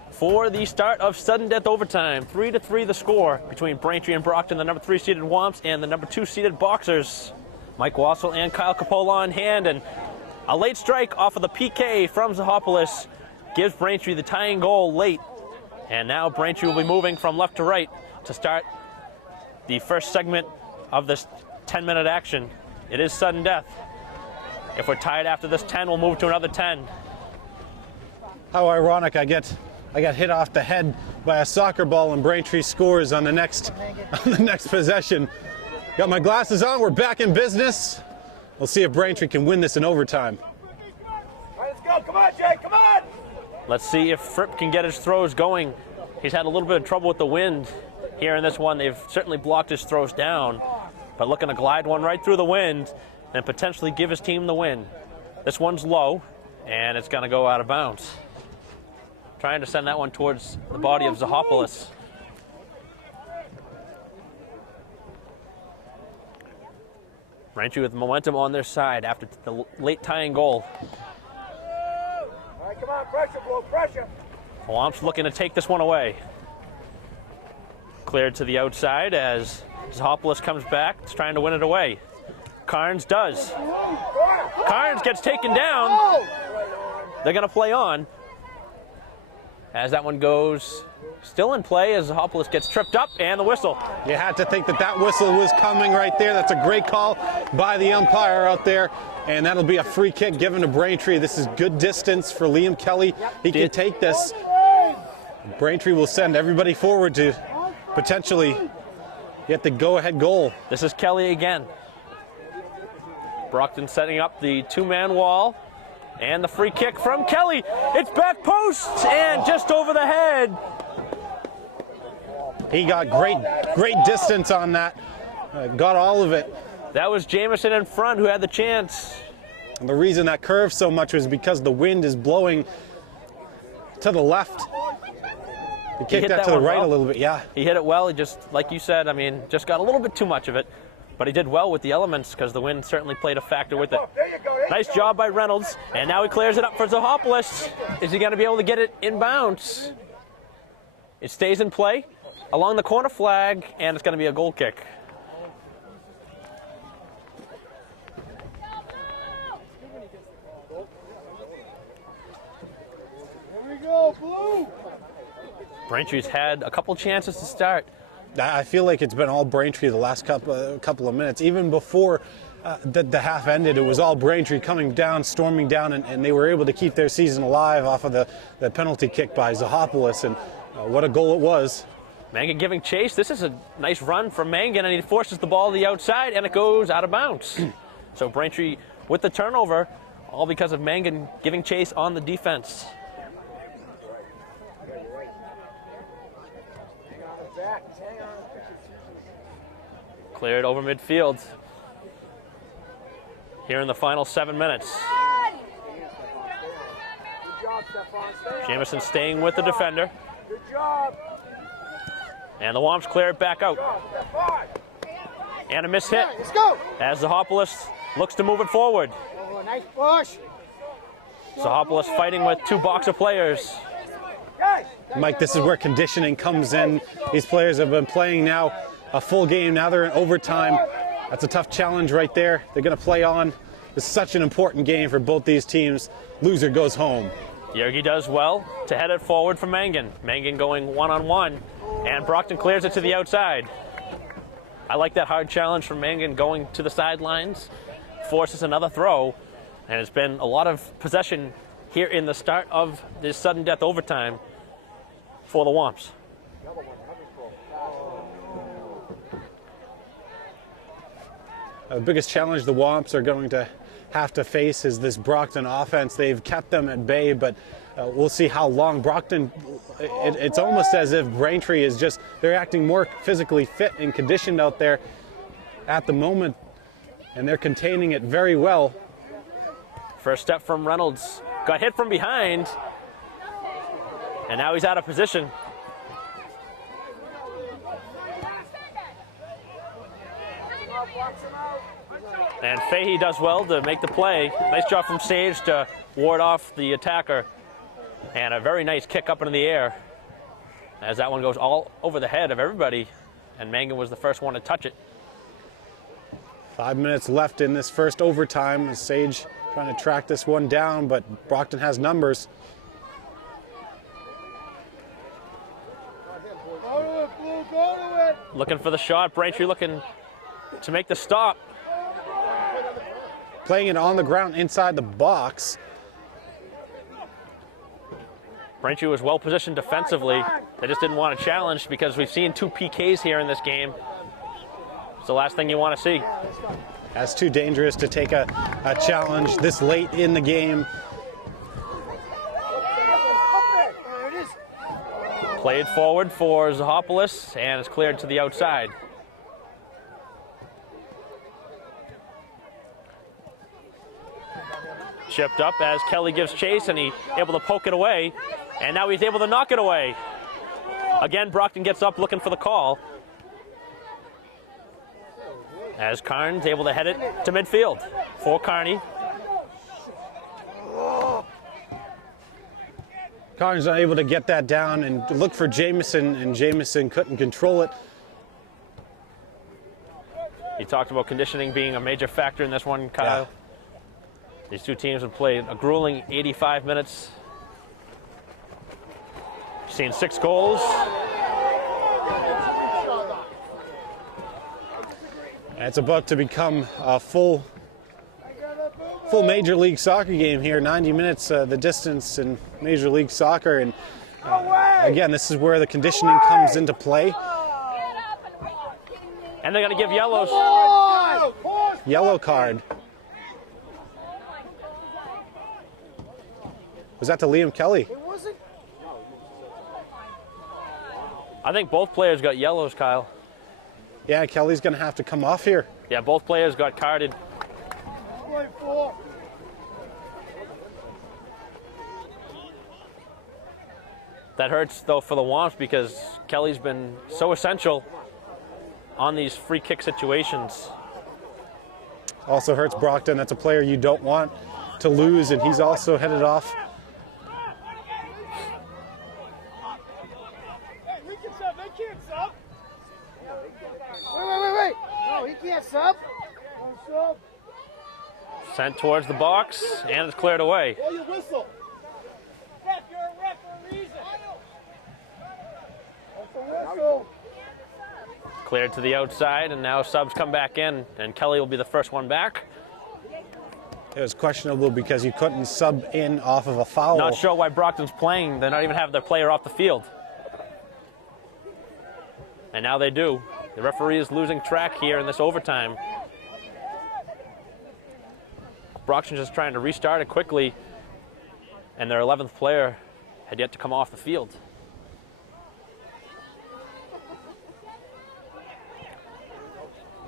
for the start of sudden death overtime. 3-3 the score between Braintree and Brockton, the number 3 seeded Womps and the number 2 seeded Boxers. Mike Wassel and Kyle Capola on hand, and a late strike off of the PK from Zahopoulos gives Braintree the tying goal late. And now Braintree will be moving from left to right to start the first segment of this 10-minute action. It is sudden death. If we're tied after this 10, we'll move to another 10. How ironic, I get hit off the head by a soccer ball and Braintree scores on the next possession. Got my glasses on, we're back in business. We'll see if Braintree can win this in overtime. All right, let's go. Come on, Jay. Come on. Let's see if Fripp can get his throws going. He's had a little bit of trouble with the wind here in this one. They've certainly blocked his throws down, but looking to glide one right through the wind and potentially give his team the win. This one's low, and it's going to go out of bounds. Trying to send that one towards the body of Zahopoulos. Braintree with momentum on their side after the late tying goal. All right, come on, pressure, blow, pressure. Womps looking to take this one away. Cleared to the outside as Zahopoulos comes back. He's trying to win it away. Carnes does. Carnes gets taken down. They're going to play on. as that one goes still in play as Zaharopoulos gets tripped up, and the whistle. You had to think that that whistle was coming right there. That's a great call by the umpire out there. And that'll be a free kick given to Braintree. This is good distance for Liam Kelly. He can take this. Braintree will send everybody forward to potentially get the go-ahead goal. This is Kelly again. Brockton setting up the two-man wall. And the free kick from Kelly. It's back post and just over the head. He got great distance on that. Got all of it. That was Jamison in front who had the chance. And the reason that curved so much was because the wind is blowing to the left. He kicked that to the right a little bit, yeah. He hit it well. He just, like you said, I mean, just got a little bit too much of it. But he did well with the elements because the wind certainly played a factor with it. Nice job by Reynolds. And now he clears it up for Zaharopoulos. Is he going to be able to get it inbounds? It stays in play along the corner flag, and it's going to be a goal kick. Braintree's had a couple chances to start. I feel like it's been all Braintree the last couple of minutes. Even before the half ended, it was all Braintree coming down, storming down, and they were able to keep their season alive off of the penalty kick by Zaharopoulos, and what a goal it was. Mangan giving chase. This is a nice run from Mangan, and he forces the ball to the outside, and it goes out of bounds. So Braintree with the turnover, all because of Mangan giving chase on the defense. Cleared over midfield here in the final 7 minutes. Jamison staying with the defender. Good job. And the Womps clear it back out. And a missed hit Let's go. as Zaharopoulos looks to move it forward. Oh, nice push. Zaharopoulos fighting with two boxer players. Mike, this is where conditioning comes in. These players have been playing now a full game. Now they're in overtime. That's a tough challenge right there. They're going to play on. It's such an important game for both these teams. Loser goes home. Yergi does well to head it forward for Mangan. Mangan going one-on-one, and Brockton clears it to the outside. I like that hard challenge from Mangan going to the sidelines. Forces another throw, and it's been a lot of possession here in the start of this sudden death overtime for the Womps. The biggest challenge the Womps are going to have to face is this Brockton offense. They've kept them at bay, but we'll see how long. Brockton, it's almost as if Braintree is just, they're acting more physically fit and conditioned out there at the moment, and they're containing it very well. First step from Reynolds. Got hit from behind, and now he's out of position. And Fahey does well to make the play. Nice job from Sage to ward off the attacker. And a very nice kick up into the air as that one goes all over the head of everybody. And Mangan was the first one to touch it. 5 minutes left in this first overtime. Sage trying to track this one down, but Brockton has numbers. Looking for the shot. Braintree looking to make the stop. Playing it on the ground inside the box. Braintree was well positioned defensively. They just didn't want to challenge because we've seen 2 PKs here in this game. It's the last thing you want to see. That's too dangerous to take a challenge this late in the game. Played forward for Zaharopoulos, and it's cleared to the outside. Chipped up as Kelly gives chase, and he's able to poke it away, and now he's able to knock it away. Again, Brockton gets up looking for the call, as Carn's able to head it to midfield for Carney. Carn's not able to get that down and look for Jamison, and Jamison couldn't control it. He talked about conditioning being a major factor in this one, Kyle. Yeah. These two teams have played a grueling 85 minutes. seen 6 goals. It's about to become a full Major League Soccer game here. 90 minutes, the distance in Major League Soccer. And again, this is where the conditioning comes into play. And they're going to give yellows. Yellow card. Was that to Liam Kelly? I think both players got yellows, Kyle. Yeah, Kelly's going to have to come off here. Yeah, both players got carded. That hurts, though, for the Womps because Kelly's been so essential on these free kick situations. Also hurts Brockton. That's a player you don't want to lose, and he's also headed off. Wait. No, he can't sub. Sent towards the box, and it's cleared away. Blow your whistle. Ref, you're a ref for a reason. That's a whistle. Cleared to the outside, and now subs come back in, and Kelly will be the first one back. It was questionable because you couldn't sub in off of a foul. Not sure why Brockton's playing. They're not even having their player off the field. And now they do. The referee is losing track here in this overtime. Brockton just trying to restart it quickly, and their 11th player had yet to come off the field.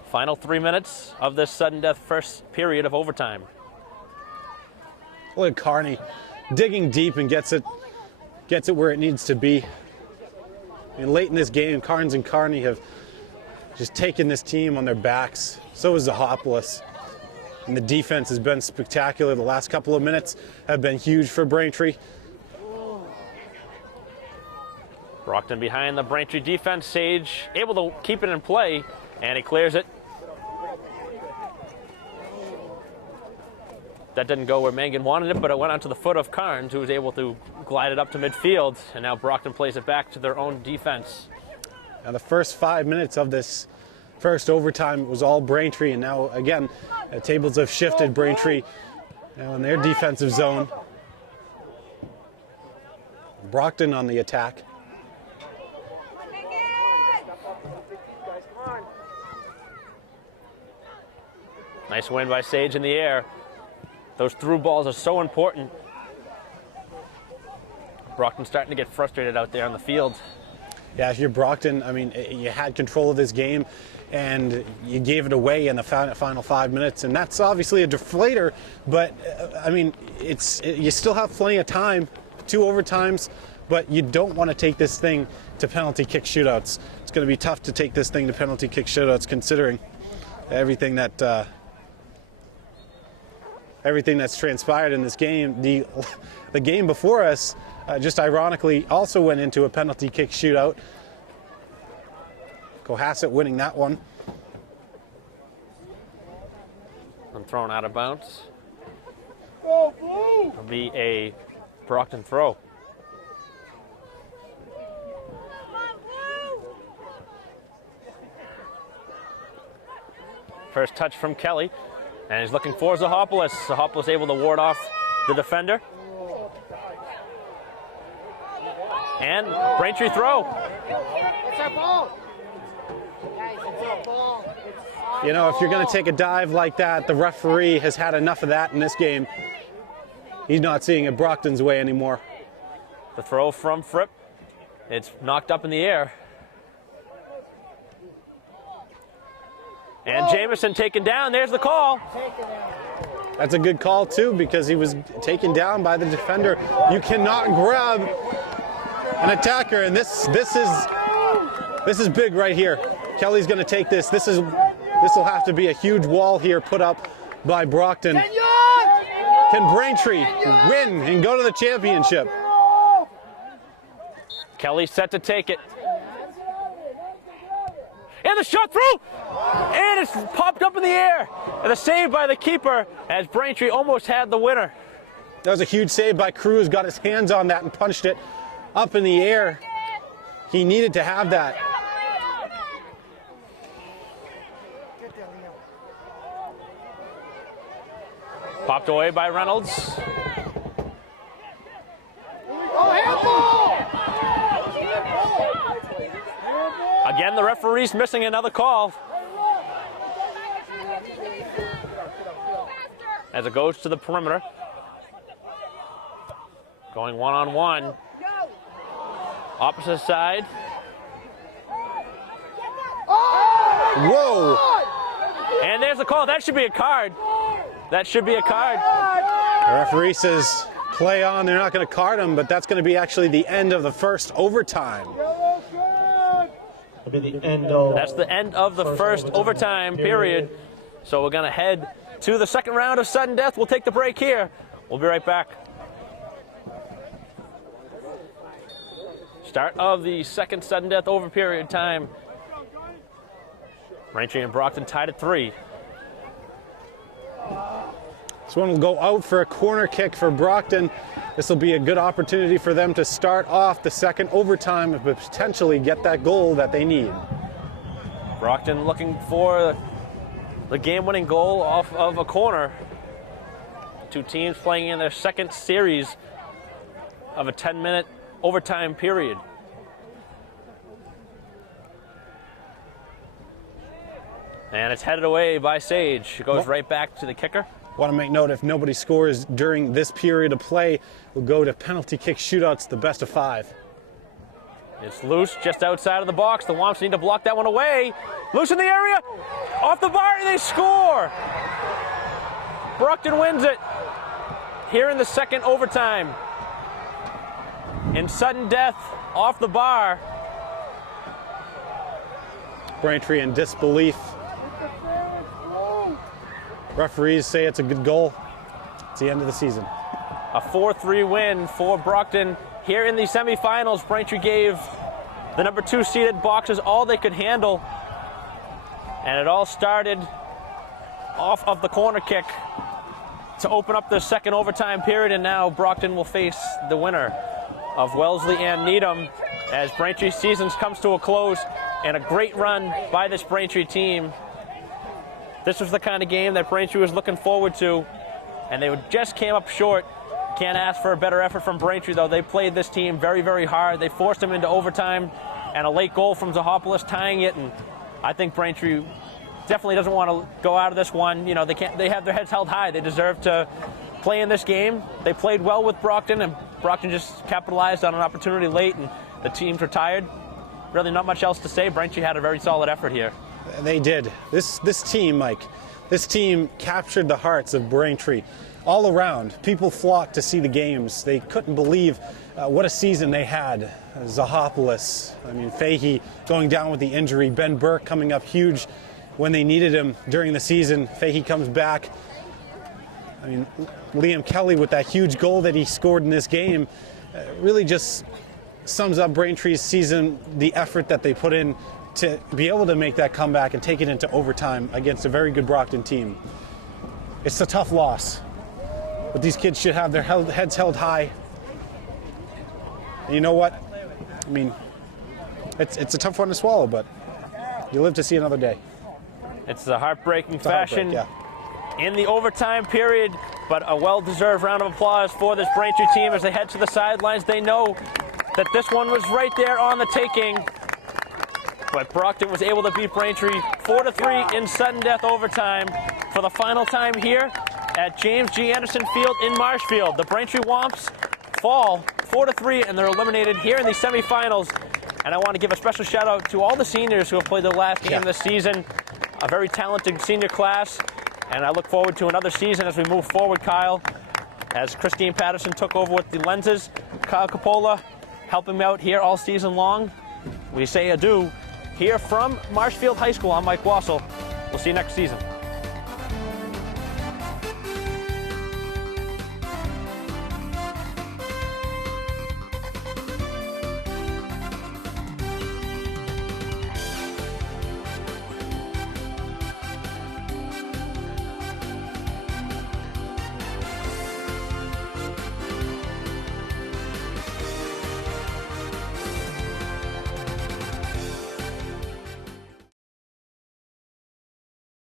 Final 3 minutes of this sudden death first period of overtime. Look at Carney digging deep and gets it where it needs to be. And late in this game, Carnes and Carney have just taken this team on their backs. So is Zahapolis. And the defense has been spectacular. The last couple of minutes have been huge for Braintree. Brockton behind the Braintree defense. Sage able to keep it in play, and he clears it. That didn't go where Mangan wanted it, but it went onto the foot of Carnes, who was able to glide it up to midfield, and now Brockton plays it back to their own defense. Now the first 5 minutes of this first overtime was all Braintree, and now again, the tables have shifted. Braintree now in their defensive zone. Brockton on the attack. Nice win by Sage in the air. Those through balls are so important. Brockton's starting to get frustrated out there on the field. Yeah, if you're Brockton, I mean, you had control of this game and you gave it away in the final 5 minutes, and that's obviously a deflator, but I mean, you still have plenty of time, 2 overtimes, but you don't want to take this thing to penalty kick shootouts. It's going to be tough to take this thing to penalty kick shootouts considering everything that's transpired in this game. The game before us just ironically also went into a penalty kick shootout. Cohasset winning that one. And thrown out of bounds. Go, Blue! It'll be a Brockton throw. First touch from Kelly, and he's looking for Zahapolis. Zahapolis able to ward off the defender. And Braintree throw. It's our ball. Guys, it's our ball. It's our You know, if you're going to ball. take a dive like that, the referee has had enough of that in this game. He's not seeing it Brockton's way anymore. The throw from Fripp. It's knocked up in the air. And Jameson taken down. There's the call. That's a good call too, because he was taken down by the defender. You cannot grab an attacker, and this is big right here. Kelly's going to take this. This will have to be a huge wall here put up by Brockton. Can Braintree win and go to the championship? Kelly set to take it. And the shot through! And it's popped up in the air. And the save by the keeper as Braintree almost had the winner. That was a huge save by Cruz, got his hands on that and punched it up in the air. He needed to have that. Popped away by Reynolds. Again, the referee's missing another call. As it goes to the perimeter. Going one-on-one. Opposite side. Whoa! And there's the call. That should be a card. That should be a card. The referee says play on. They're not going to card him, but that's going to be actually the end of the first overtime. It'll be the end of. That's the end of the first overtime period. So we're going to head to the second round of sudden death. We'll take the break here. We'll be right back. Start of the second sudden death over period time. Braintree and Brockton tied at 3. This one will go out for a corner kick for Brockton. This will be a good opportunity for them to start off the second overtime and potentially get that goal that they need. Brockton looking for the game-winning goal off of a corner. Two teams playing in their second series of a 10-minute overtime period. And it's headed away by Sage. It goes right back to the kicker. Want to make note, if nobody scores during this period of play, we'll go to penalty kick shootouts, the best of 5. It's loose just outside of the box. The Womps need to block that one away. Loose in the area. Off the bar, and they score. Brockton wins it here in the second overtime. In sudden death, off the bar. Braintree in disbelief. Referees say it's a good goal. It's the end of the season. A 4-3 win for Brockton here in the semifinals. Braintree gave the number 2 seeded Boxers all they could handle. And it all started off of the corner kick to open up the second overtime period. And now Brockton will face the winner of Wellesley and Needham as Braintree's season comes to a close. And a great run by this Braintree team. This was the kind of game that Braintree was looking forward to, and they just came up short. Can't ask for a better effort from Braintree, though. They played this team very, very hard. They forced them into overtime, and a late goal from Zahopoulos tying it. And I think Braintree definitely doesn't want to go out of this one. You know, they have their heads held high. They deserve to play in this game. They played well with Brockton, and Brockton just capitalized on an opportunity late, and the teams were tired. Really not much else to say. Braintree had a very solid effort here. They did. This team, Mike, this team captured the hearts of Braintree all around. People flocked to see the games. They couldn't believe what a season they had. Zahopoulos, Fahey going down with the injury. Ben Burke coming up huge when they needed him during the season. Fahey comes back. Liam Kelly with that huge goal that he scored in this game really just sums up Braintree's season, the effort that they put in to be able to make that comeback and take it into overtime against a very good Brockton team. It's a tough loss, but these kids should have their heads held high. And you know what? It's a tough one to swallow, but you live to see another day. It's a heartbreaking fashion yeah. in the overtime period, but a well-deserved round of applause for this Braintree team as they head to the sidelines. They know that this one was right there on the taking. But Brockton was able to beat Braintree 4-3 in sudden death overtime for the final time here at James G. Anderson Field in Marshfield. The Braintree Womps fall 4-3 and they're eliminated here in the semifinals. And I want to give a special shout out to all the seniors who have played their last game this season. A very talented senior class. And I look forward to another season as we move forward, Kyle. As Christine Patterson took over with the lenses, Kyle Coppola helping me out here all season long. We say adieu. Here from Marshfield High School, I'm Mike Wassel. We'll see you next season.